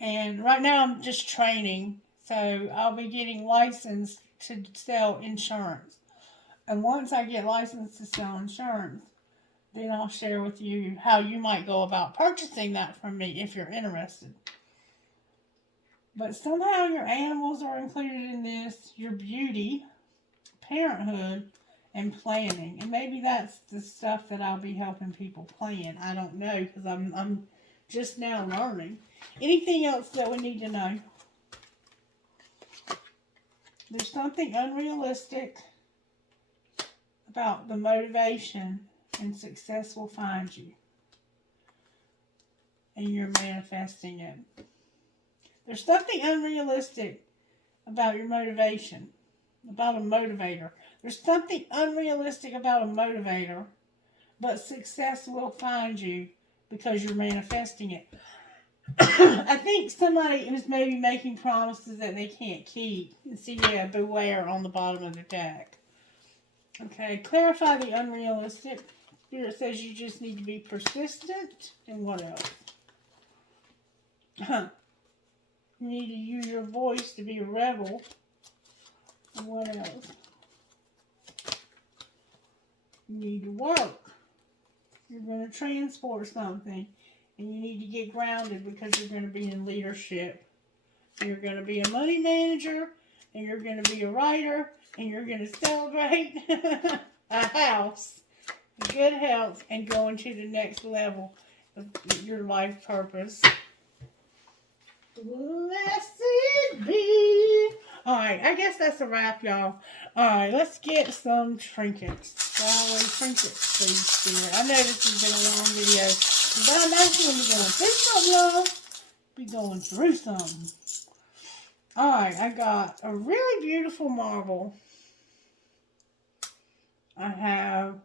And right now I'm just training, so I'll be getting licensed to sell insurance. And once I get licensed to sell insurance, then I'll share with you how you might go about purchasing that from me if you're interested. But somehow your animals are included in this, your beauty, parenthood, and planning. And maybe that's the stuff that I'll be helping people plan. I don't know, because I'm just now learning. Anything else that we need to know? There's something unrealistic about the motivation, and success will find you. And you're manifesting it. There's something unrealistic about your motivation, about a motivator. There's something unrealistic about a motivator, but success will find you because you're manifesting it. I think somebody is maybe making promises that they can't keep. And see, yeah, beware on the bottom of the deck. Okay, clarify the unrealistic. Spirit says you just need to be persistent. And what else? You need to use your voice to be a rebel. And what else? You need to work. You're going to transport something. And you need to get grounded because you're going to be in leadership. You're going to be a money manager. And you're going to be a writer. And you're going to celebrate a house, good health, and going to the next level of your life purpose. Blessed be. Alright, I guess that's a wrap, y'all. Alright, let's get some trinkets. Trinkets, please, Spirit. I know this has been a long video, but I'm actually going to be going through something, y'all. Be going through something. Alright, I got a really beautiful marble. I have,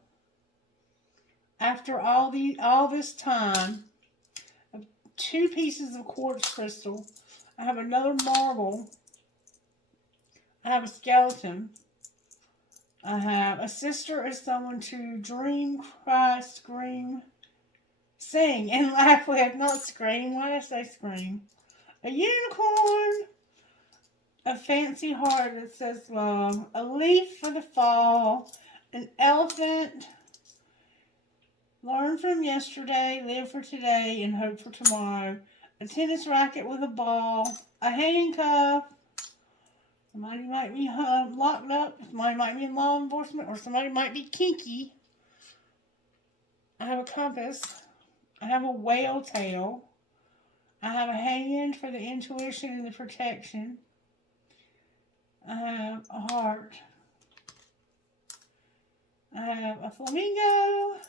after all this time, 2 pieces of quartz crystal. I have another marble. I have a skeleton. I have a sister is someone to dream, cry, scream, sing, and laugh with. Not scream. Why did I say scream? A unicorn. A fancy heart that says love. A leaf for the fall. An elephant. Learn from yesterday, live for today, and hope for tomorrow. A tennis racket with a ball. A handcuff. Somebody might be locked up. Somebody might be in law enforcement. Or somebody might be kinky. I have a compass. I have a whale tail. I have a hand for the intuition and the protection. I have a heart. I have a flamingo.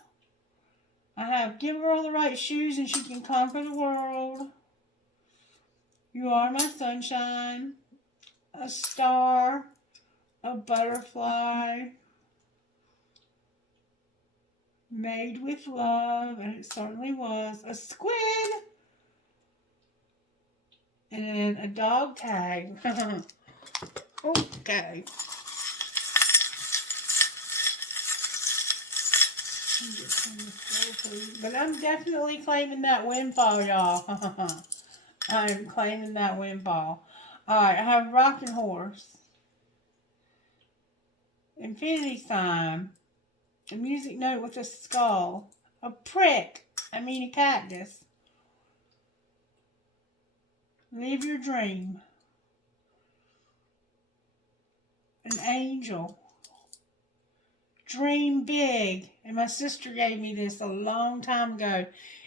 I have give a girl the right shoes and she can conquer the world. You are my sunshine. A star. A butterfly. Made with love, and it certainly was. A squid. And then a dog tag. Okay. But I'm definitely claiming that windfall, y'all. I'm claiming that windfall. Alright, I have rocking horse. Infinity sign. A music note with a skull. A prick. A cactus. Live your dream. An angel. Dream big. And my sister gave me this a long time ago.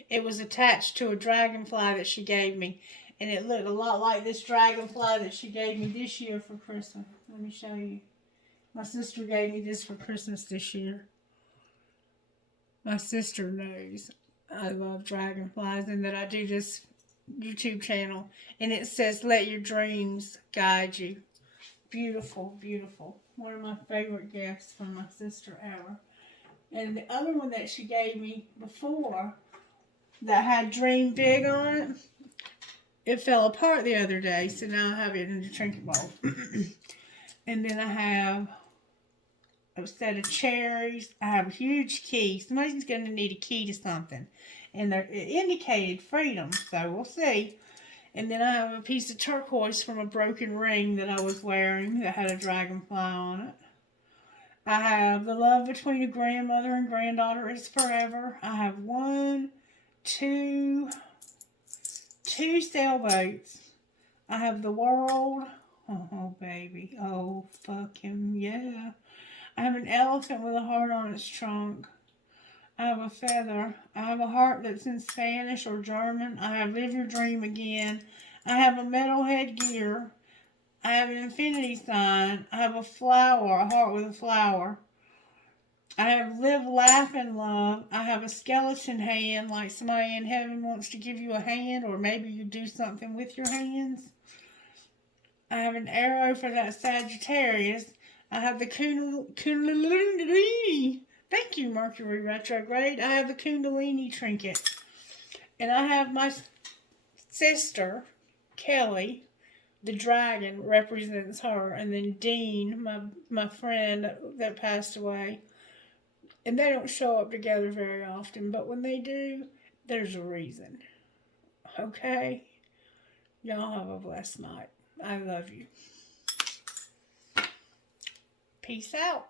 It was attached to a dragonfly that she gave me. And it looked a lot like this dragonfly that she gave me this year for Christmas. Let me show you. My sister gave me this for Christmas this year. My sister knows I love dragonflies and that I do this YouTube channel. And it says, let your dreams guide you. Beautiful, beautiful. One of my favorite gifts from my sister ever. And the other one that she gave me before that had Dream Big on it, it fell apart the other day. So now I have it in the trinket bowl. And then I have a set of cherries. I have a huge key. Somebody's going to need a key to something. And it indicated freedom. So we'll see. And then I have a piece of turquoise from a broken ring that I was wearing that had a dragonfly on it. I have the love between a grandmother and granddaughter is forever. I have two sailboats. I have the world. Oh, baby. Oh, fucking yeah. I have an elephant with a heart on its trunk. I have a feather. I have a heart that's in Spanish or German. I have live your dream again. I have a metal headgear. I have an infinity sign. I have a flower, a heart with a flower. I have live, laugh, and love. I have a skeleton hand, like somebody in heaven wants to give you a hand, or maybe you do something with your hands. I have an arrow for that Sagittarius. I have the Kundalini. Thank you, Mercury retrograde. I have the Kundalini trinket. And I have my sister, Kelly. The dragon represents her. And then Dean, my friend that passed away. And they don't show up together very often. But when they do, there's a reason. Okay? Y'all have a blessed night. I love you. Peace out.